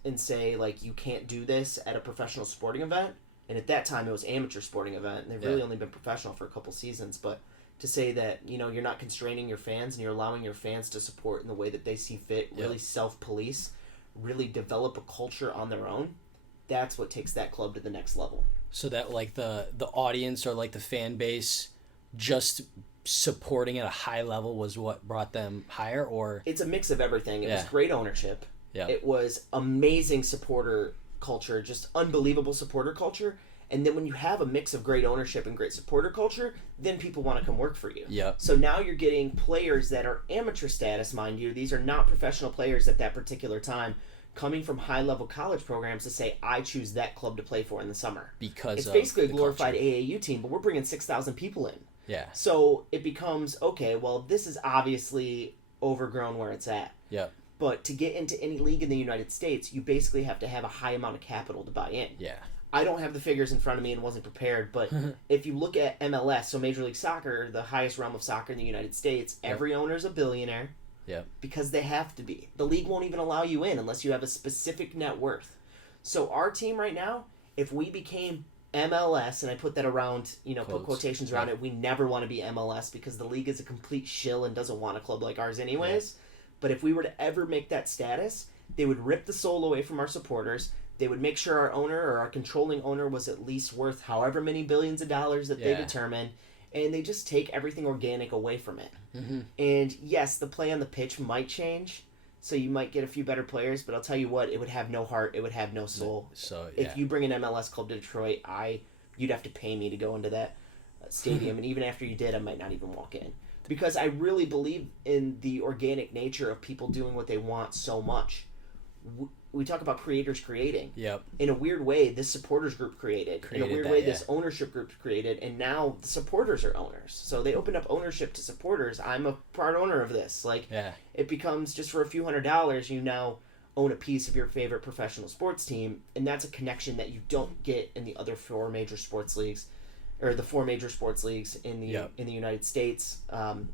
and say, like, you can't do this at a professional sporting event. And at that time, it was amateur sporting event, and they've really only been professional for a couple seasons. But to say that, you're not constraining your fans and you're allowing your fans to support in the way that they see fit, really self-police, really develop a culture on their own, that's what takes that club to the next level. So that, like, the audience or, like, the fan base just supporting at a high level was what brought them higher? Or it's a mix of everything. It was great ownership. Yeah. It was amazing supporter culture, just unbelievable supporter culture. And then when you have a mix of great ownership and great supporter culture, then people want to come work for you. Yep. So now you're getting players that are amateur status, mind you. These are not professional players at that particular time, coming from high-level college programs to say, I choose that club to play for in the summer. Because it's basically a glorified culture. AAU team, but we're bringing 6,000 people in. Yeah. So it becomes, okay, well, this is obviously overgrown where it's at. Yep. But to get into any league in the United States, you basically have to have a high amount of capital to buy in. Yeah. I don't have the figures in front of me and wasn't prepared, but if you look at MLS, so Major League Soccer, the highest realm of soccer in the United States, every owner is a billionaire. Yep. Because they have to be. The league won't even allow you in unless you have a specific net worth. So our team right now, if we became MLS, and I put that around, put quotations around it, we never want to be MLS because the league is a complete shill and doesn't want a club like ours anyways. Yeah. But if we were to ever make that status, they would rip the soul away from our supporters. They would make sure our owner or our controlling owner was at least worth however many billions of dollars that they determine. And they just take everything organic away from it. Mm-hmm. And yes, the play on the pitch might change. So you might get a few better players, but I'll tell you what, it would have no heart, it would have no soul. So if you bring an MLS club to Detroit, you'd have to pay me to go into that stadium, and even after you did, I might not even walk in. Because I really believe in the organic nature of people doing what they want so much. We talk about creators creating. Yep. In a weird way, this supporters group created. In a weird way, this ownership group created, and now the supporters are owners. So they opened up ownership to supporters. I'm a part owner of this. It becomes just for a few $100s, you now own a piece of your favorite professional sports team, and that's a connection that you don't get in the other four major sports leagues, or the four major sports leagues in the United States,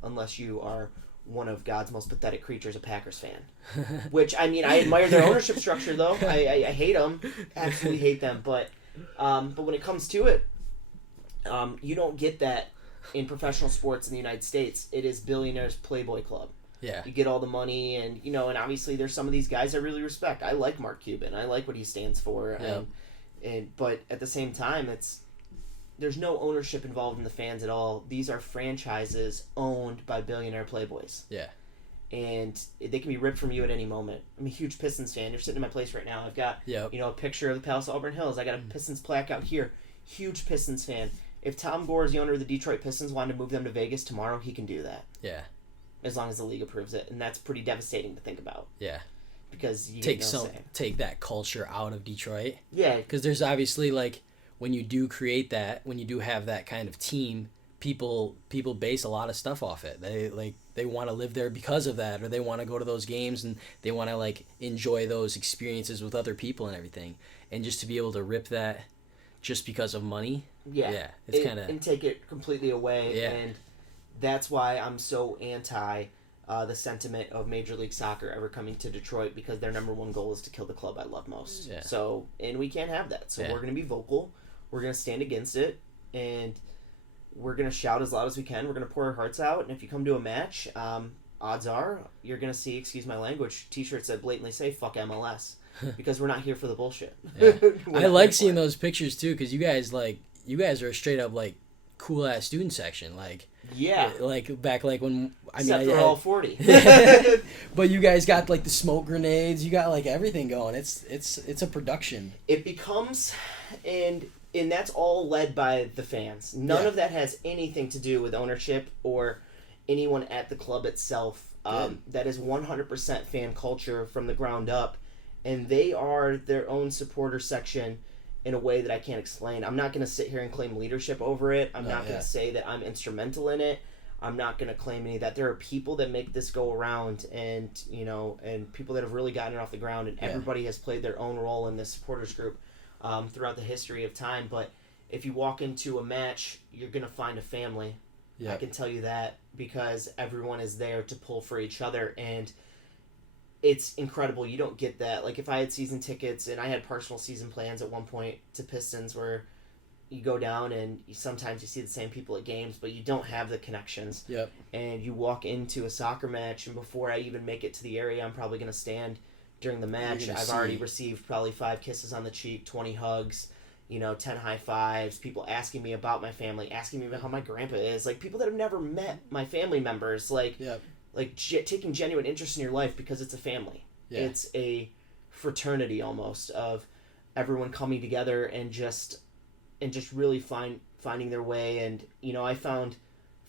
unless you are one of God's most pathetic creatures, a Packers fan. Which, I admire their ownership structure, though. I hate them. Absolutely hate them. But when it comes to it, you don't get that in professional sports in the United States. It is billionaires' Playboy Club. Yeah. You get all the money, and and obviously there's some of these guys I really respect. I like Mark Cuban. I like what he stands for. Yeah. But at the same time, there's no ownership involved in the fans at all. These are franchises owned by billionaire playboys. Yeah. And they can be ripped from you at any moment. I'm a huge Pistons fan. You're sitting in my place right now. I've got a picture of the Palace of Auburn Hills. I got a Pistons plaque out here. Huge Pistons fan. If Tom Gore is the owner of the Detroit Pistons, wanted to move them to Vegas tomorrow, he can do that. Yeah. As long as the league approves it. And that's pretty devastating to think about. Yeah. Because you take that culture out of Detroit. Yeah. Because there's obviously when you do create that, when you do have that kind of team, people base a lot of stuff off it. They want to live there because of that, or they want to go to those games and they want to enjoy those experiences with other people and everything. And just to be able to rip that just because of money, it's kind of, and take it completely away. Yeah. And that's why I'm so anti the sentiment of Major League Soccer ever coming to Detroit, because their number one goal is to kill the club I love most. Yeah. So, and we can't have that. So we're going to be vocal. We're going to stand against it, and we're going to shout as loud as we can. We're going to pour our hearts out, and if you come to a match, odds are you're going to see, excuse my language, t-shirts that blatantly say, fuck MLS, because we're not here for the bullshit. Yeah. I like seeing those pictures, too, because you guys are a straight up, cool-ass student section, yeah. Back when... Except for all 40. But you guys got, the smoke grenades, you got, everything going. It's a production. It becomes... And that's all led by the fans. None of that has anything to do with ownership or anyone at the club itself. That is 100% fan culture from the ground up. And they are their own supporter section in a way that I can't explain. I'm not going to sit here and claim leadership over it. I'm not going to say that I'm instrumental in it. I'm not going to claim any of that. There are people that make this go around, and and people that have really gotten it off the ground, and everybody has played their own role in this supporters group throughout the history of time. But if you walk into a match, you're going to find a family. I can tell you that, because everyone is there to pull for each other, and it's incredible. You don't get that. If I had season tickets, and I had personal season plans at one point to Pistons, where you go down and sometimes you see the same people at games, but you don't have the connections. Yep. And you walk into a soccer match, and before I even make it to the area, I'm probably going to stand during the match. I've already received probably 5 kisses on the cheek, 20 hugs, 10 high fives, people asking me about my family, asking me about how my grandpa is, people that have never met my family members, taking genuine interest in your life because it's a family. Yeah. It's a fraternity almost of everyone coming together and just really finding their way. And I found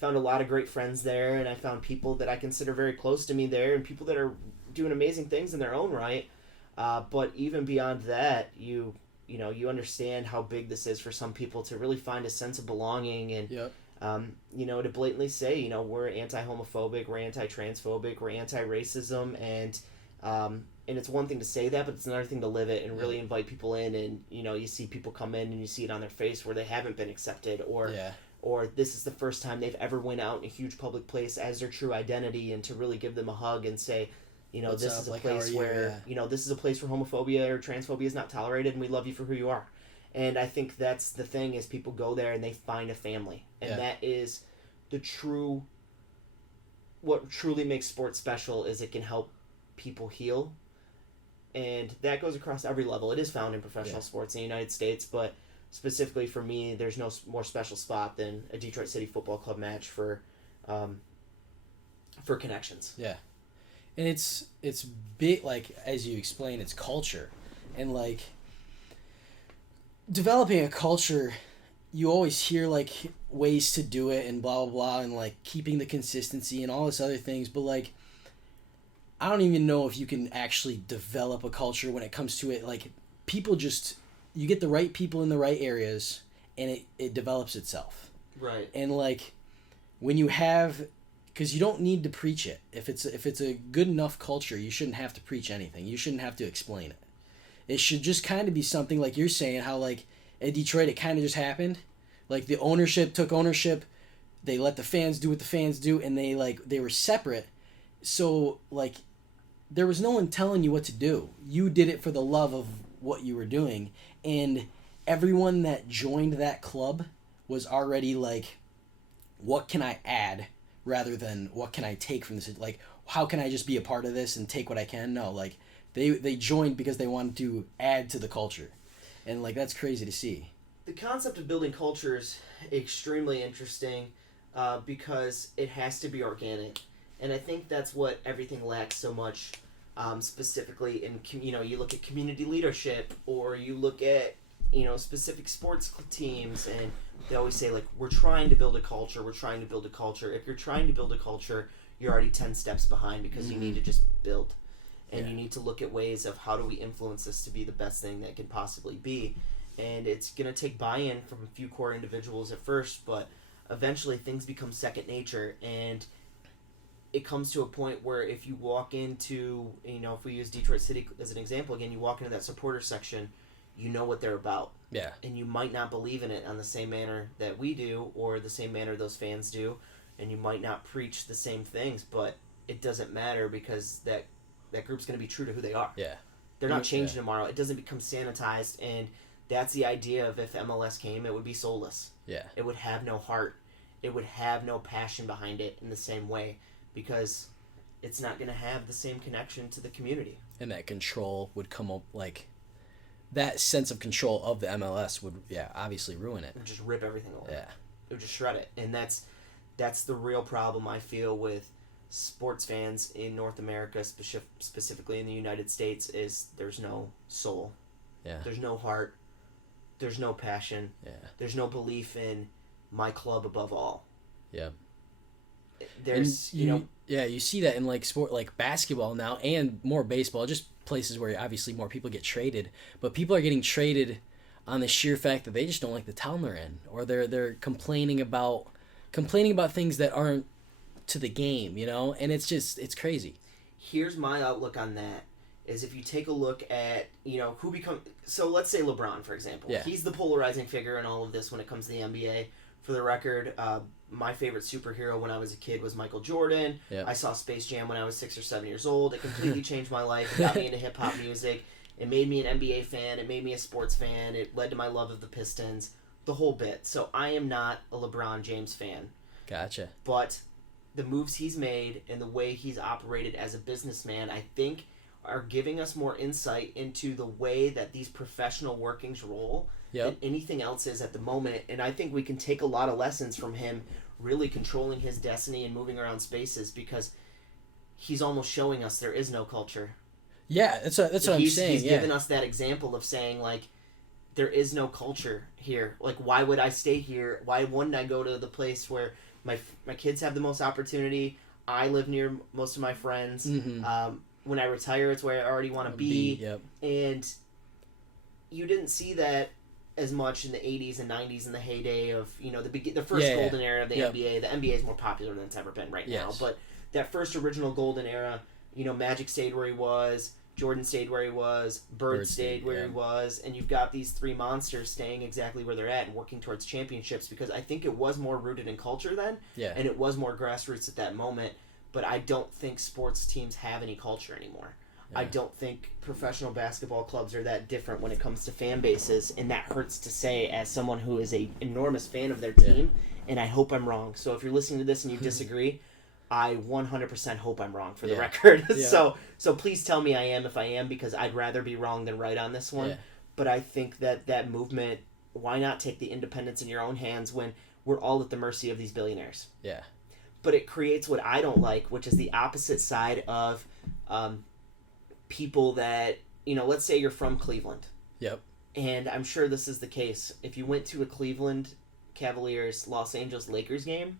a lot of great friends there, and I found people that I consider very close to me there, and people that are doing amazing things in their own right. But even beyond that, you understand how big this is for some people to really find a sense of belonging, and to blatantly say, we're anti-homophobic, we're anti-transphobic, we're anti-racism, and And it's one thing to say that, but it's another thing to live it and really invite people in. And you see people come in and you see it on their face where they haven't been accepted, or this is the first time they've ever went out in a huge public place as their true identity, and to really give them a hug and say, this is a place where this is a place where homophobia or transphobia is not tolerated, and we love you for who you are. And I think that's the thing, is people go there and they find a family, and that is what truly makes sports special, is it can help people heal. And that goes across every level. It is found in professional sports in the United States, but specifically for me, there's no more special spot than a Detroit City Football Club match for connections. Yeah, and it's big, like as you explained, it's culture, and like developing a culture. You always hear like ways to do it and blah blah blah, and like keeping the consistency and all this other things, but like I don't even know if you can actually develop a culture when it comes to it. Like people just, you get the right people in the right areas and it develops itself. Right. And like when you have, because you don't need to preach it. If it's a good enough culture, you shouldn't have to preach anything. You shouldn't have to explain it. It should just kind of be something like you're saying, how like at Detroit it kind of just happened. Like the ownership took ownership. They let the fans do what the fans do, and they were separate. So like there was no one telling you what to do. You did it for the love of what you were doing, and everyone that joined that club was already like, what can I add rather than what can I take from this? Like, how can I just be a part of this and take what I can? No, like they joined because they wanted to add to the culture, and like that's crazy to see. The concept of building culture is extremely interesting because it has to be organic. And I think that's what everything lacks so much, specifically in, you look at community leadership, or you look at, specific sports teams, and they always say, like, we're trying to build a culture, we're trying to build a culture. If you're trying to build a culture, you're already 10 steps behind, because you need to just build. And you need to look at ways of how do we influence this to be the best thing that can possibly be. And it's going to take buy-in from a few core individuals at first, but eventually things become second nature, and it comes to a point where if you walk into, if we use Detroit City as an example again, you walk into that supporter section, you know what they're about. Yeah. And you might not believe in it on the same manner that we do, or the same manner those fans do, and you might not preach the same things, but it doesn't matter, because that group's going to be true to who they are. Yeah. They're not changing tomorrow. It doesn't become sanitized, and that's the idea of, if MLS came, it would be soulless. Yeah. It would have no heart. It would have no passion behind it in the same way, because it's not going to have the same connection to the community. And that control would come up, like, that sense of control of the MLS would, obviously ruin it. It would just rip everything away. Yeah. It would just shred it. And that's the real problem, I feel, with sports fans in North America, specifically in the United States, is there's no soul. Yeah. There's no heart. There's no passion. Yeah. There's no belief in my club above all. Yeah. There's, Yeah, you see that in like sport, like basketball now, and more baseball, just places where obviously more people get traded, but people are getting traded on the sheer fact that they just don't like the town they're in, or they're complaining about things that aren't to the game, and it's crazy. Here's my outlook on that, is if you take a look at, so let's say LeBron, for example. Yeah. He's the polarizing figure in all of this when it comes to the NBA. For the record, my favorite superhero when I was a kid was Michael Jordan. Yep. I saw Space Jam when I was 6 or 7 years old. It completely changed my life. It got me into hip-hop music. It made me an NBA fan. It made me a sports fan. It led to my love of the Pistons. The whole bit. So I am not a LeBron James fan. Gotcha. But the moves he's made and the way he's operated as a businessman, I think, are giving us more insight into the way that these professional workings roll than anything else is at the moment. And I think we can take a lot of lessons from him really controlling his destiny and moving around spaces, because he's almost showing us there is no culture. Yeah, that's what I'm saying. He's given us that example of saying, like, there is no culture here. Like, why would I stay here? Why wouldn't I go to the place where my kids have the most opportunity? I live near most of my friends. Mm-hmm. When I retire, it's where I already want to be. Yep. And you didn't see that as much in the 80s and 90s in the heyday of, the first golden era of the NBA. The NBA is more popular than it's ever been right now. But that first original golden era, Magic stayed where he was. Jordan stayed where he was, Bird stayed where he was, and you've got these three monsters staying exactly where they're at and working towards championships, because I think it was more rooted in culture then, and it was more grassroots at that moment, but I don't think sports teams have any culture anymore. Yeah. I don't think professional basketball clubs are that different when it comes to fan bases, and that hurts to say as someone who is an enormous fan of their team, and I hope I'm wrong. So if you're listening to this and you disagree, I 100% hope I'm wrong for the record. So please tell me I am if I am, because I'd rather be wrong than right on this one. Yeah. But I think that movement, why not take the independence in your own hands when we're all at the mercy of these billionaires? Yeah. But it creates what I don't like, which is the opposite side of people that, let's say you're from Cleveland. Yep. And I'm sure this is the case. If you went to a Cleveland Cavaliers Los Angeles Lakers game,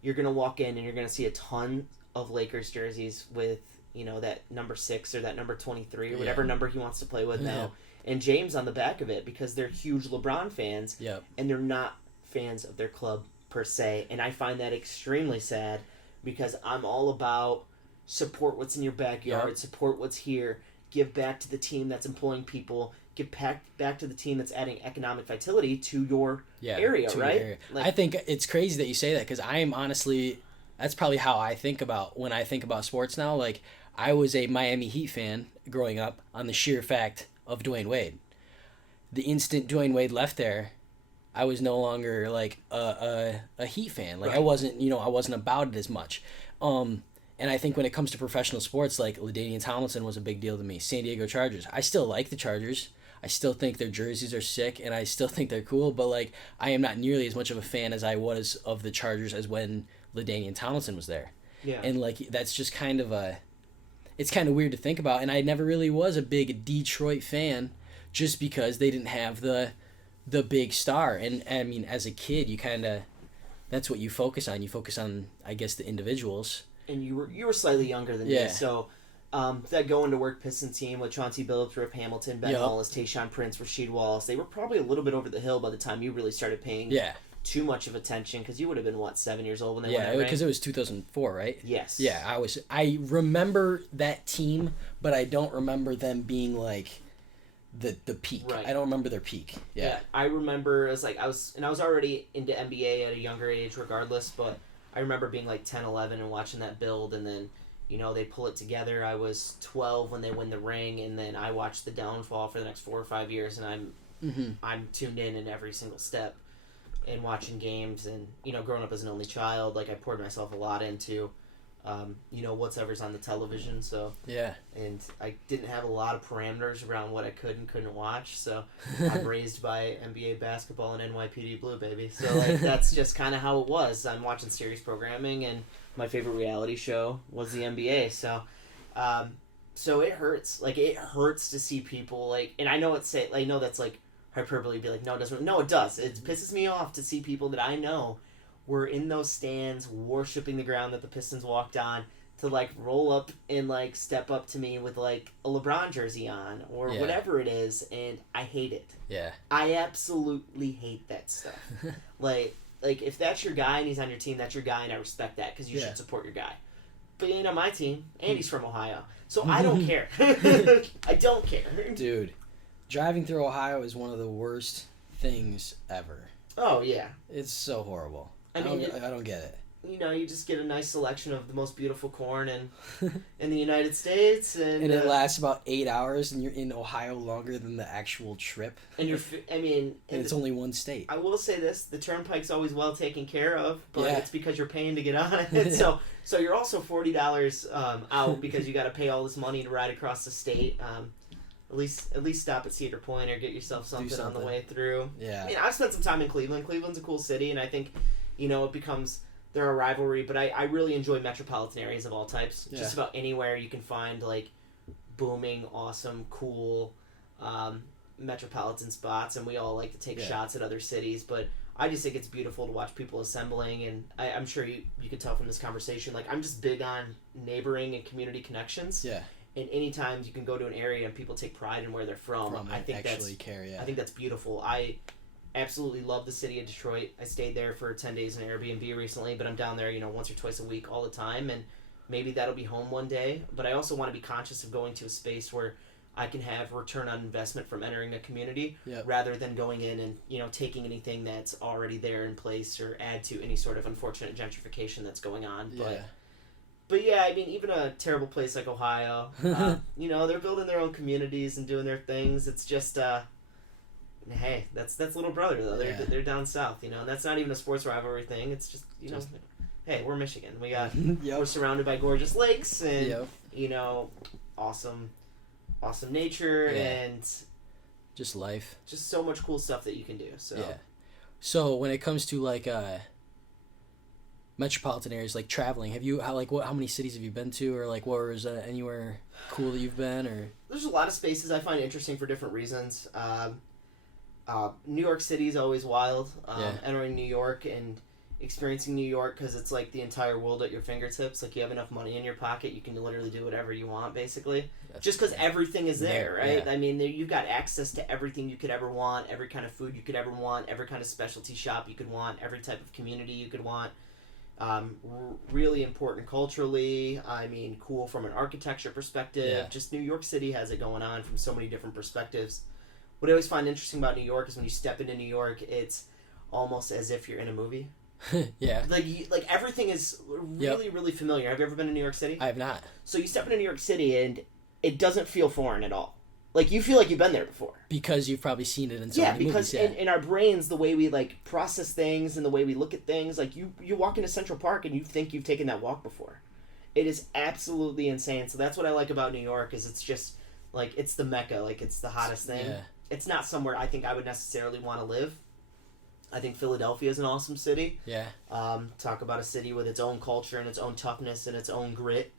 you're going to walk in and you're going to see a ton of Lakers jerseys with, that number 6 or that number 23 or whatever number he wants to play with now. And James on the back of it, because they're huge LeBron fans. Yep. And they're not fans of their club per se. And I find that extremely sad, because I'm all about support what's in your backyard, support what's here, give back to the team that's employing people, give back to the team that's adding economic vitality to your area, right? Area. I think it's crazy that you say that, because I am honestly, that's probably how I think about when I think about sports now. Like, I was a Miami Heat fan growing up on the sheer fact of Dwayne Wade. The instant Dwayne Wade left there, I was no longer like a Heat fan. Like, right. I wasn't about it as much. And I think when it comes to professional sports, like LaDainian Tomlinson was a big deal to me. San Diego Chargers. I still like the Chargers. I still think their jerseys are sick, and I still think they're cool, but like, I am not nearly as much of a fan as I was of the Chargers as when LaDainian Tomlinson was there. Yeah. And like, that's just kind of it's kind of weird to think about, and I never really was a big Detroit fan just because they didn't have the big star. And I mean, as a kid, you kind of, that's what you focus on. You focus on, I guess, the individuals. And you were slightly younger than me, so that going to work Piston team with Chauncey Billups, Rip Hamilton, Ben Wallace, Tayshaun Prince, Rasheed Wallace, they were probably a little bit over the hill by the time you really started paying too much of attention, because you would have been, 7 years old when they won that ring? Because it was 2004, right? Yes. Yeah, I remember that team, but I don't remember them being like the peak. Right. I don't remember their peak. Yeah. I remember I was already into NBA at a younger age regardless, but I remember being 10, 11 and watching that build, and then, they pull it together. I was 12 when they win the ring, and then I watched the downfall for the next 4 or 5 years, and I'm tuned in every single step and watching games, and, growing up as an only child, I poured myself a lot into, whatever's on the television, so. Yeah. And I didn't have a lot of parameters around what I could and couldn't watch, so I'm raised by NBA basketball and NYPD Blue, baby. So, that's just kind of how it was. I'm watching series programming, and my favorite reality show was the NBA, so so it hurts. It hurts to see people, and I know I know that's, hyperbole, be no, it doesn't. No, it does. It pisses me off to see people that I know were in those stands worshiping the ground that the Pistons walked on, to roll up and step up to me with a LeBron jersey on or whatever it is, and I hate it. Yeah. I absolutely hate that stuff. If that's your guy and he's on your team, that's your guy, and I respect that, because you should support your guy. But he ain't on my team, and he's from Ohio, so I don't care. I don't care. Dude, driving through Ohio is one of the worst things ever. Oh yeah. It's so horrible. I don't get it. You just get a nice selection of the most beautiful corn in the United States, and it lasts about 8 hours, and you're in Ohio longer than the actual trip. And and it's only one state. I will say this: the turnpike's always well taken care of, but it's because you're paying to get on it. so you're also $40 out because you got to pay all this money to ride across the state. At least stop at Cedar Point or get yourself something on the way through. Yeah. I've spent some time in Cleveland. Cleveland's a cool city, and I think, it becomes, they're a rivalry, but I really enjoy metropolitan areas of all types. Yeah. Just about anywhere you can find, booming, awesome, cool metropolitan spots, and we all like to take shots at other cities, but I just think it's beautiful to watch people assembling, and I'm sure you could tell from this conversation, I'm just big on neighboring and community connections. Yeah. And anytime you can go to an area and people take pride in where they're from I think that's beautiful. I absolutely love the city of Detroit. I stayed there for 10 days in Airbnb recently, but I'm down there, once or twice a week all the time. And maybe that'll be home one day. But I also want to be conscious of going to a space where I can have return on investment from entering a community Yep. rather than going in and taking anything that's already there in place or add to any sort of unfortunate gentrification that's going on. Yeah. But yeah, I mean, even a terrible place like Ohio, they're building their own communities and doing their things. It's just, hey, that's little brother though. They're down south, and that's not even a sports rivalry thing. It's just, hey, we're Michigan. We got Yep. we're surrounded by gorgeous lakes and Yep. awesome nature and just life. just so much cool stuff that you can do. So Yeah. So when it comes to like metropolitan areas, like traveling, how many cities have you been to, or like what was anywhere cool that you've been, or? there's a lot of spaces I find interesting for different reasons. New York City is always wild. Entering New York and experiencing New York, because it's like the entire world at your fingertips. Like you have enough money in your pocket, you can literally do whatever you want, basically. Just because everything is there, right? Yeah. I mean, you've got access to everything you could ever want, every kind of food you could ever want, every kind of specialty shop you could want, every type of community you could want. Really important culturally. I mean, cool from an architecture perspective. Yeah. Just New York City has it going on from so many different perspectives. What I always find interesting about New York is when you step into New York, it's almost as if you're in a movie. Yeah. Like everything is really, really familiar. Have you ever been to New York City? I have not. So you step into New York City and it doesn't feel foreign at all. Like you feel like you've been there before. Because you've probably seen it in so many because movies. in our brains, the way we like process things and the way we look at things, like you walk into Central Park and you think you've taken that walk before. It is absolutely insane. So that's what I like about New York is it's just like it's the Mecca, like it's the hottest thing. Yeah. It's not somewhere I think I would necessarily want to live. I think Philadelphia is an awesome city. Yeah. Talk about a city with its own culture and its own toughness and its own grit.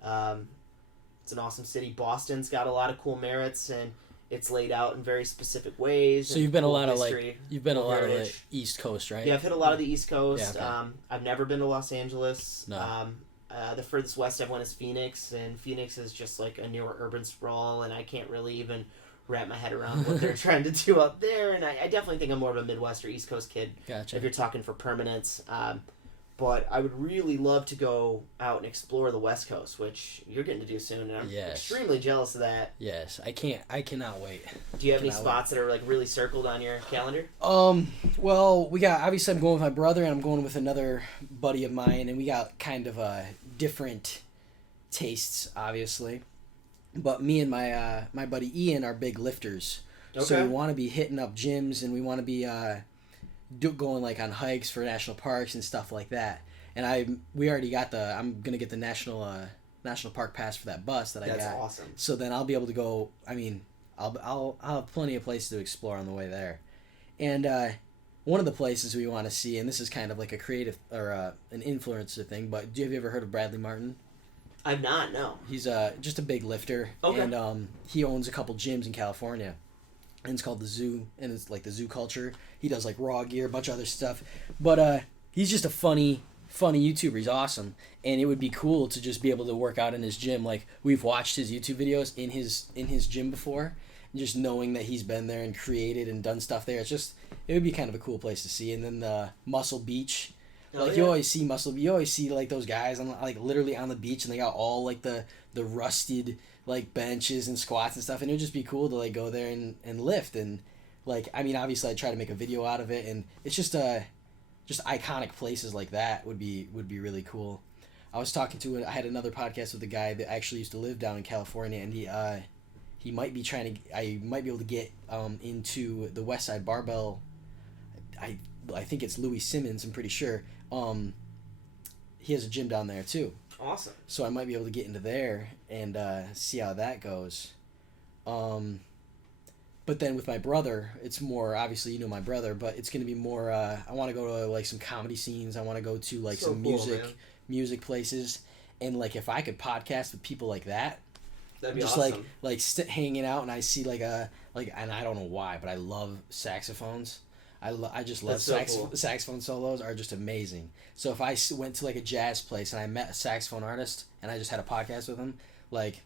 It's an awesome city. Boston's got a lot of cool merits and it's laid out in very specific ways. So you've been cool a lot history, of a lot of heritage. the East Coast, right? Yeah, I've hit a lot of the East Coast. Yeah, okay. I've never been to Los Angeles. No. The furthest west I've went is Phoenix, and Phoenix is just like a newer urban sprawl, and I can't really even wrap my head around what they're trying to do up there. And I definitely think I'm more of a Midwest or East Coast kid. Gotcha. If you're talking for permanence. But I would really love to go out and explore the West Coast, which you're getting to do soon, and I'm extremely jealous of that. Yes, I cannot wait. Do you have any spots that are like really circled on your calendar? Well, we got, obviously I'm going with my brother and I'm going with another buddy of mine, and we got kind of different tastes, obviously. But me and my buddy Ian are big lifters. Okay. So we want to be hitting up gyms, and we want to be going like on hikes for national parks and stuff like that. And we already got I'm gonna get the national park pass for that bus that I got. That's awesome. So then I'll be able to go. I mean, I'll have plenty of places to explore on the way there. And one of the places we want to see, and this is kind of like a creative or an influencer thing, but have you ever heard of Bradley Martin? I've not. No. He's just a big lifter. Okay. And he owns a couple gyms in California. And it's called The Zoo, and it's like the zoo culture. He does like raw gear, a bunch of other stuff. But he's just a funny YouTuber. He's awesome. And it would be cool to just be able to work out in his gym. Like, we've watched his YouTube videos in his gym before. And just knowing that he's been there and created and done stuff there. It would be kind of a cool place to see. And then the Muscle Beach. You always see like those guys on like literally on the beach, and they got all like the rusted like benches and squats and stuff, and it would just be cool to like go there and lift. And like, I mean, obviously I'd try to make a video out of it, and it's just iconic places like that would be really cool. I had another podcast with a guy that actually used to live down in California, and he might be I might be able to get into the West Side Barbell. I think it's Louis Simmons, I'm pretty sure. He has a gym down there too. Awesome. So I might be able to get into there and see how that goes. But then with my brother, it's more, obviously you know my brother, but it's going to be more, I want to go to like some comedy scenes. I want to go to like some music places. And like if I could podcast with people like that, that'd be just awesome. like hanging out, and I see and I don't know why, but I love saxophones. I just love saxophone solos are just amazing. So if I went to like a jazz place and I met a saxophone artist and I just had a podcast with him, like,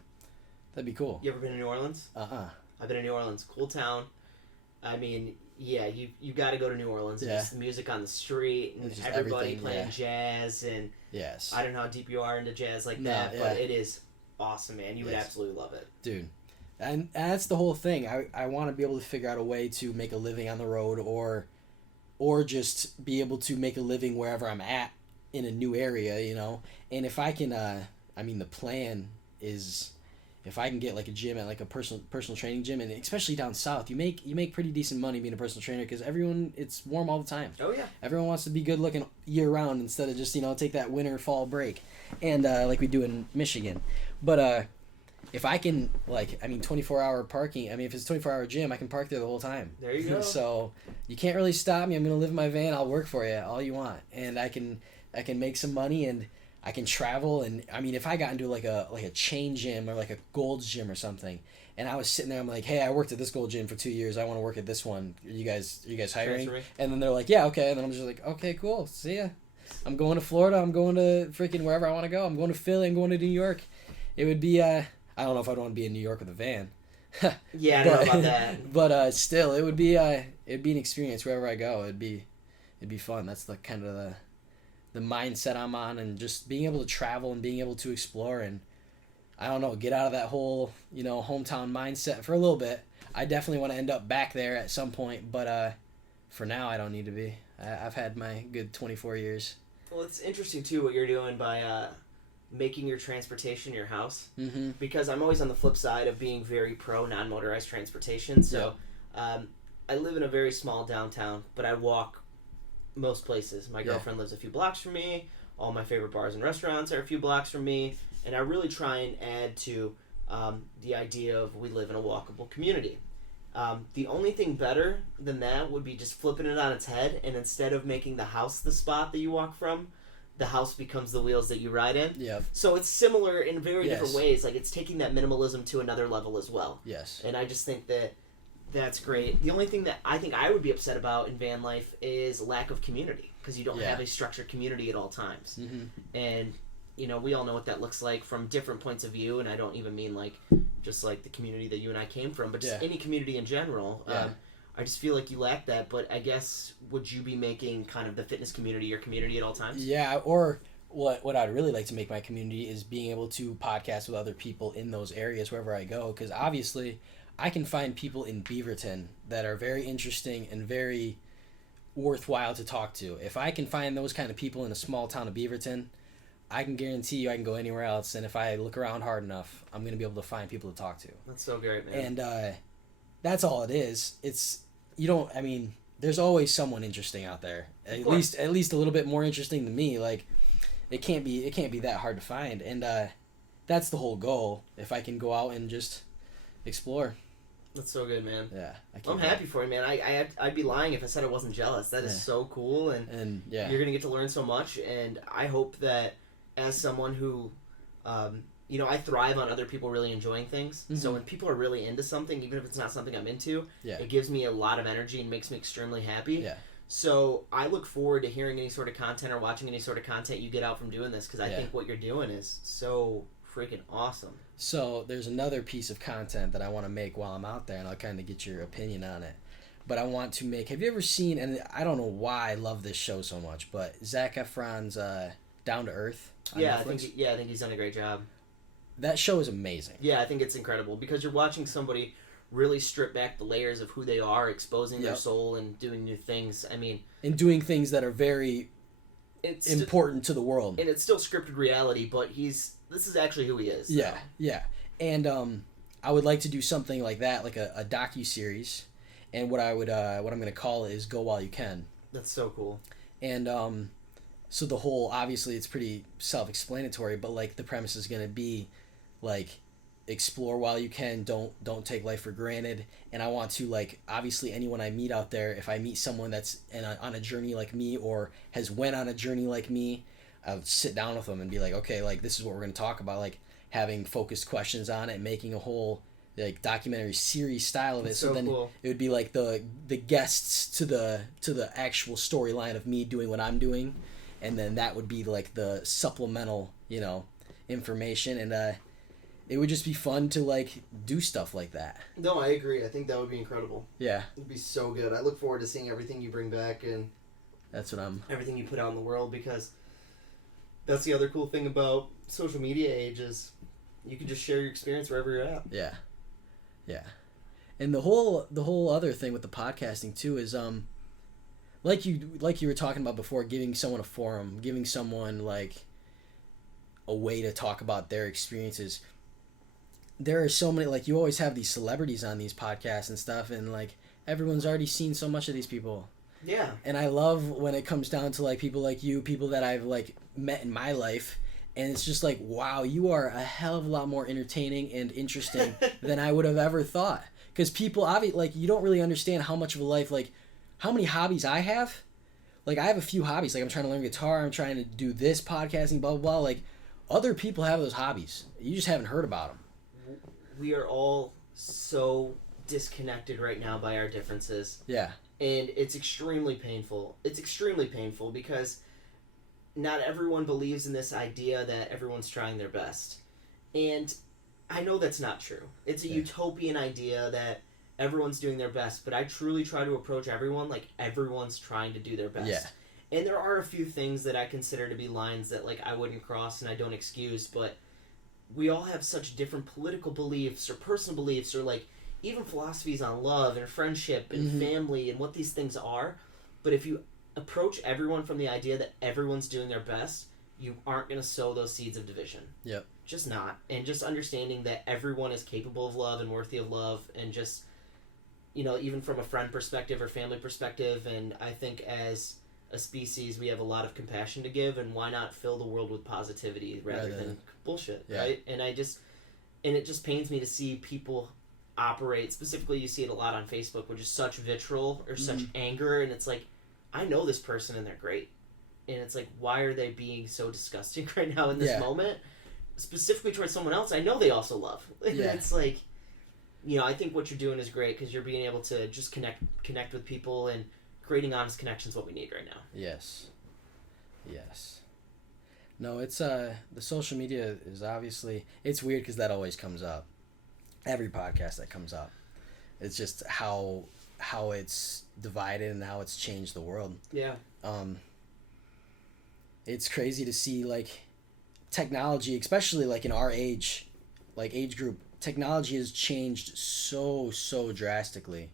that'd be cool. You ever been to New Orleans? Uh-uh. I've been to New Orleans. Cool town. I mean, Yeah, you got to go to New Orleans. Yeah. It's just music on the street and It's just everybody everything, playing yeah. jazz. And Yes. I don't know how deep you are into jazz like No, that, yeah. but it is awesome, man. You would Yes. absolutely love it. Dude. And that's the whole thing. I want to be able to figure out a way to make a living on the road, or just be able to make a living wherever I'm at in a new area, you know. And if I can, I mean, the plan is, if I can get like a gym at like a personal training gym, and especially down south, you make pretty decent money being a personal trainer because it's warm all the time. Oh yeah. Everyone wants to be good looking year round instead of just, you know, take that winter fall break, and like we do in Michigan. But if I can, like, I mean, 24-hour parking, I mean, if it's a 24-hour gym, I can park there the whole time. There you go. So you can't really stop me. I'm going to live in my van. I'll work for you all you want. And I can make some money, and I can travel. And, I mean, if I got into, like a chain gym or, like, a Gold's gym or something, and I was sitting there, I'm like, hey, I worked at this Gold gym for 2 years. I want to work at this one. Are you guys hiring? Transferring. And then they're like, yeah, okay. And then I'm just like, okay, cool. See ya. I'm going to Florida. I'm going to freaking wherever I want to go. I'm going to Philly. I'm going to New York. It would be, I don't know if I'd want to be in New York with a van. Yeah, I don't know about that. But still, it'd be an experience wherever I go. It'd be fun. That's the kind of the mindset I'm on, and just being able to travel and being able to explore, and I don't know, get out of that whole, you know, hometown mindset for a little bit. I definitely want to end up back there at some point, but for now I don't need to be. I've had my good 24 years. Well, it's interesting too what you're doing by making your transportation your house, Mm-hmm. because I'm always on the flip side of being very pro non-motorized transportation. So I live in a very small downtown, but I walk most places. My girlfriend lives a few blocks from me. All my favorite bars and restaurants are a few blocks from me, and I really try and add to the idea of we live in a walkable community. The only thing better than that would be just flipping it on its head, and instead of making the house the spot that you walk from, the house becomes the wheels that you ride in. Yep. So it's similar in very Yes. different ways. Like, it's taking that minimalism to another level as well. Yes. And I just think that that's great. The only thing that I think I would be upset about in van life is lack of community, because you don't Yeah. have a structured community at all times. Mm-hmm. And, you know, we all know what that looks like from different points of view, and I don't even mean like just like the community that you and I came from, but just Yeah. any community in general. Yeah. I just feel like you lack that, but I guess, would you be making kind of the fitness community your community at all times? Yeah, or what I'd really like to make my community is being able to podcast with other people in those areas wherever I go, because obviously I can find people in Beaverton that are very interesting and very worthwhile to talk to. If I can find those kind of people in a small town of Beaverton, I can guarantee you I can go anywhere else, and if I look around hard enough, I'm going to be able to find people to talk to. That's so great, man. And that's all it is. I mean, there's always someone interesting out there. At least a little bit more interesting than me. Like, it can't be that hard to find. And that's the whole goal. If I can go out and just explore. That's so good, man. Yeah. I'm happy for you, man. I'd be lying if I said I wasn't jealous. That is so cool, And yeah. you're going to get to learn so much, and I hope that as someone who, you know, I thrive on other people really enjoying things. Mm-hmm. So when people are really into something, even if it's not something I'm into, Yeah. it gives me a lot of energy and makes me extremely happy. Yeah. So I look forward to hearing any sort of content or watching any sort of content you get out from doing this, because I Yeah. think what you're doing is so freaking awesome. So there's another piece of content that I want to make while I'm out there, and I'll kind of get your opinion on it. But I want to make. Have you ever seen? And I don't know why I love this show so much, but Zac Efron's Down to Earth. On Yeah, Netflix? I think he's done a great job. That show is amazing. Yeah, I think it's incredible, because you're watching somebody really strip back the layers of who they are, exposing their soul and doing new things. I mean, And doing things that are very it's important to the world. and it's still scripted reality, but this is actually who he is. So. Yeah, yeah. And I would like to do something like that, like a docu-series. And what I'm going to call it is Go While You Can. That's so cool. And so the whole, obviously it's pretty self-explanatory, but like the premise is going to be like, explore while you can, don't take life for granted. And I want to, like, obviously anyone I meet out there, if I meet someone that's on a journey like me or has went on a journey like me, I'll sit down with them and be like, okay, like, this is what we're going to talk about, like having focused questions on it, making a whole like documentary series style of it. That's so then cool. it would be like the guests to the actual storyline of me doing what I'm doing, and then that would be like the supplemental, you know, information. And it would just be fun to like do stuff like that. No, I agree. I think that would be incredible. Yeah, It'd be so good. I look forward to seeing everything you bring back and that's what I'm. everything you put out in the world, because that's the other cool thing about social media age is you can just share your experience wherever you're at. Yeah, yeah, and the whole other thing with the podcasting too is like you were talking about before, giving someone a forum, giving someone like a way to talk about their experiences. There are so many, like, you always have these celebrities on these podcasts and stuff, and like everyone's already seen so much of these people. Yeah. And I love when it comes down to like people like you, people that I've like met in my life, and it's just like, wow, you are a hell of a lot more entertaining and interesting than I would have ever thought. Because people obviously, like, you don't really understand how much of a life, like how many hobbies I have. Like, I have a few hobbies. Like, I'm trying to learn guitar, I'm trying to do this podcasting, blah blah blah. Like, other people have those hobbies. You just haven't heard about them. We are all so disconnected right now by our differences. Yeah. And it's extremely painful. It's extremely painful because not everyone believes in this idea that everyone's trying their best. And I know that's not true. It's a utopian idea that everyone's doing their best, but I truly try to approach everyone like everyone's trying to do their best. Yeah. And there are a few things that I consider to be lines that like I wouldn't cross and I don't excuse, but we all have such different political beliefs or personal beliefs or like even philosophies on love and friendship and family and what these things are. But if you approach everyone from the idea that everyone's doing their best, you aren't going to sow those seeds of division. Yep. Just not. And just understanding that everyone is capable of love and worthy of love, and just, you know, even from a friend perspective or family perspective. And I think as a species, we have a lot of compassion to give, and why not fill the world with positivity rather than bullshit, right? And it just pains me to see people operate, specifically you see it a lot on Facebook, which is such vitriol or such anger, and it's like, I know this person and they're great, and it's like, why are they being so disgusting right now in this moment, specifically towards someone else I know they also love. It's like, you know, I think what you're doing is great because you're being able to just connect with people, and creating honest connections what we need right now. Yes. No, it's the social media is obviously, it's weird because that always comes up. Every podcast that comes up, it's just how it's divided and how it's changed the world. Yeah. It's crazy to see like technology, especially like in our age group. Technology has changed so drastically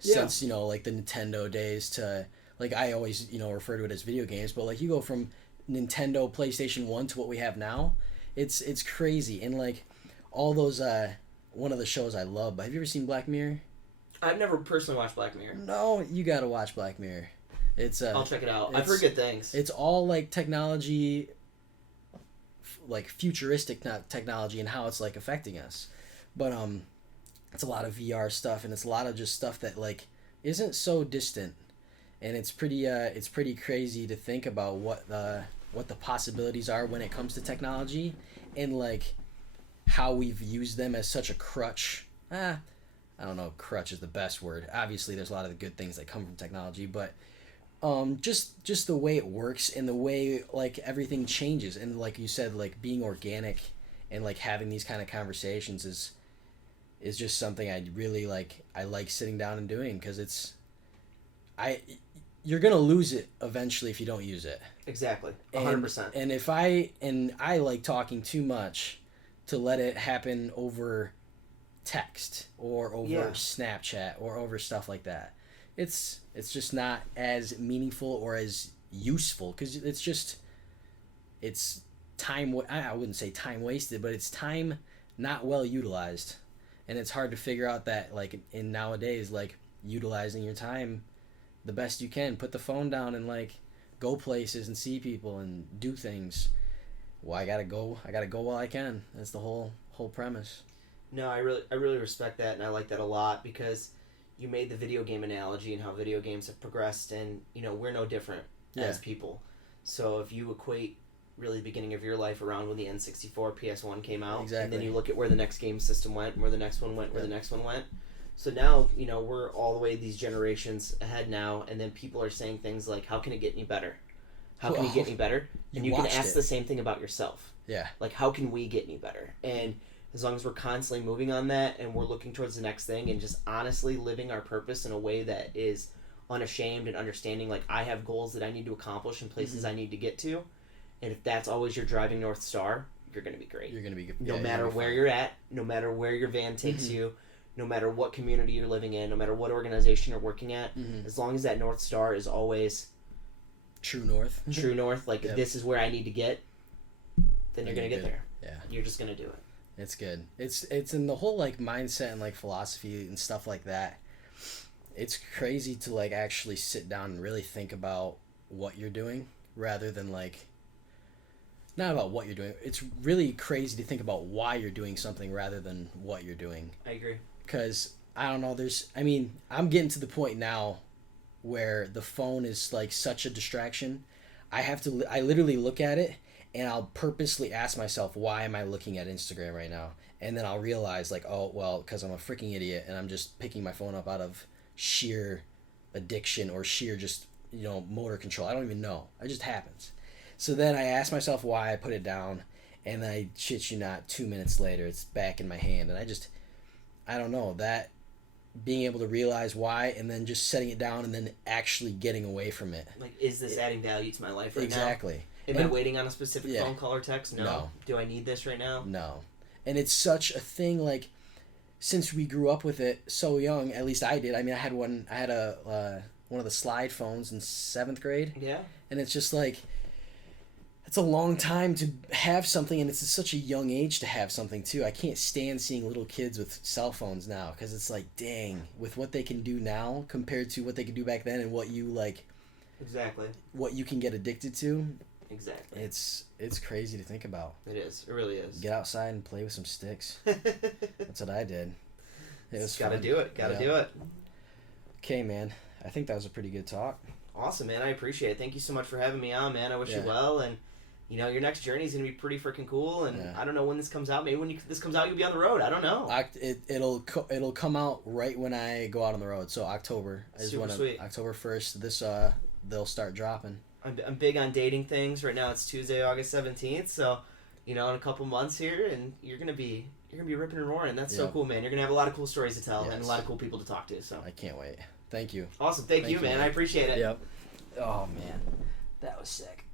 since, you know, like the Nintendo days to, like, I always, you know, refer to it as video games, but like you go from Nintendo, PlayStation 1 to what we have now, it's crazy. And like all those one of the shows I love, have you ever seen Black Mirror? I've never personally watched Black Mirror. No, you gotta watch Black Mirror. It's I'll check it out. I've heard good things. It's all like technology, like futuristic technology, and how it's like affecting us. But it's a lot of VR stuff, and it's a lot of just stuff that like isn't so distant, and it's pretty crazy to think about what the possibilities are when it comes to technology, and like how we've used them as such a crutch. I don't know, crutch is the best word. Obviously, there's a lot of the good things that come from technology, but just the way it works and the way like everything changes, and like you said, like being organic and like having these kind of conversations is just something I really like. I like sitting down and doing, because you're gonna lose it eventually if you don't use it. Exactly, 100%. And I like talking too much to let it happen over text or over Snapchat or over stuff like that. It's just not as meaningful or as useful, because it's time. I wouldn't say time wasted, but it's time not well utilized, and it's hard to figure out that, like, in nowadays, like, utilizing your time the best you can. Put the phone down and like go places and see people and do things. Well, I gotta go while I can. That's the whole premise. No, I really respect that, and I like that a lot, because you made the video game analogy and how video games have progressed, and you know, we're no different as people. So if you equate really the beginning of your life around when the N64, PS1 came out, and then you look at where the next game system went, where the next one went, where the next one went. So now, you know, we're all the way these generations ahead now, and then people are saying things like, how can it get any better? How can you get any better? And you can ask the same thing about yourself. Yeah. Like, how can we get any better? And as long as we're constantly moving on that and we're looking towards the next thing and just honestly living our purpose in a way that is unashamed and understanding, like, I have goals that I need to accomplish and places I need to get to, and if that's always your driving North Star, you're going to be great. You're going to be good. No matter where you're at, no matter where your van takes you, no matter what community you're living in, no matter what organization you're working at, as long as that North Star is always true north, like, this is where I need to get, then you're going to get there. Yeah. You're just going to do it. It's good. It's in the whole, like, mindset and, like, philosophy and stuff like that. It's crazy to, like, actually sit down and really think about what you're doing rather than, like, not about what you're doing. It's really crazy to think about why you're doing something rather than what you're doing. I agree. Because, I don't know, I'm getting to the point now where the phone is, like, such a distraction. I literally look at it and I'll purposely ask myself, why am I looking at Instagram right now? And then I'll realize, like, oh, well, because I'm a freaking idiot and I'm just picking my phone up out of sheer addiction or sheer just, motor control. I don't even know. It just happens. So then I ask myself why, I put it down, and I shit you not, 2 minutes later, it's back in my hand. And I don't know, that being able to realize why and then just setting it down and then actually getting away from it. Like, is this adding value to my life right now? Exactly. Am I waiting on a specific phone call or text? No. Do I need this right now? No. And it's such a thing, like, since we grew up with it so young, at least I did. I mean, I had one of the slide phones in 7th grade. Yeah. And it's just like, it's a long time to have something, and it's at such a young age to have something too. I can't stand seeing little kids with cell phones now, because it's like, dang, with what they can do now compared to what they could do back then and what you, like, exactly, what you can get addicted to. Exactly. It's crazy to think about. It is. It really is. Get outside and play with some sticks. That's what I did. It was Gotta fun. do it. Gotta do it. Okay, man. I think that was a pretty good talk. Awesome, man. I appreciate it. Thank you so much for having me on, man. I wish you well, and your next journey is gonna be pretty freaking cool. And I don't know when this comes out. Maybe when this comes out, you'll be on the road. I don't know. It'll come out right when I go out on the road. So October is super sweet. October 1st. This they'll start dropping. I'm big on dating things. Right now it's Tuesday, August 17th. So, in a couple months here, and you're gonna be ripping and roaring. That's so cool, man. You're gonna have a lot of cool stories to tell and a lot of cool people to talk to. So I can't wait. Thank you. Awesome. Thank you, man. I appreciate it. Yep. Oh man, that was sick.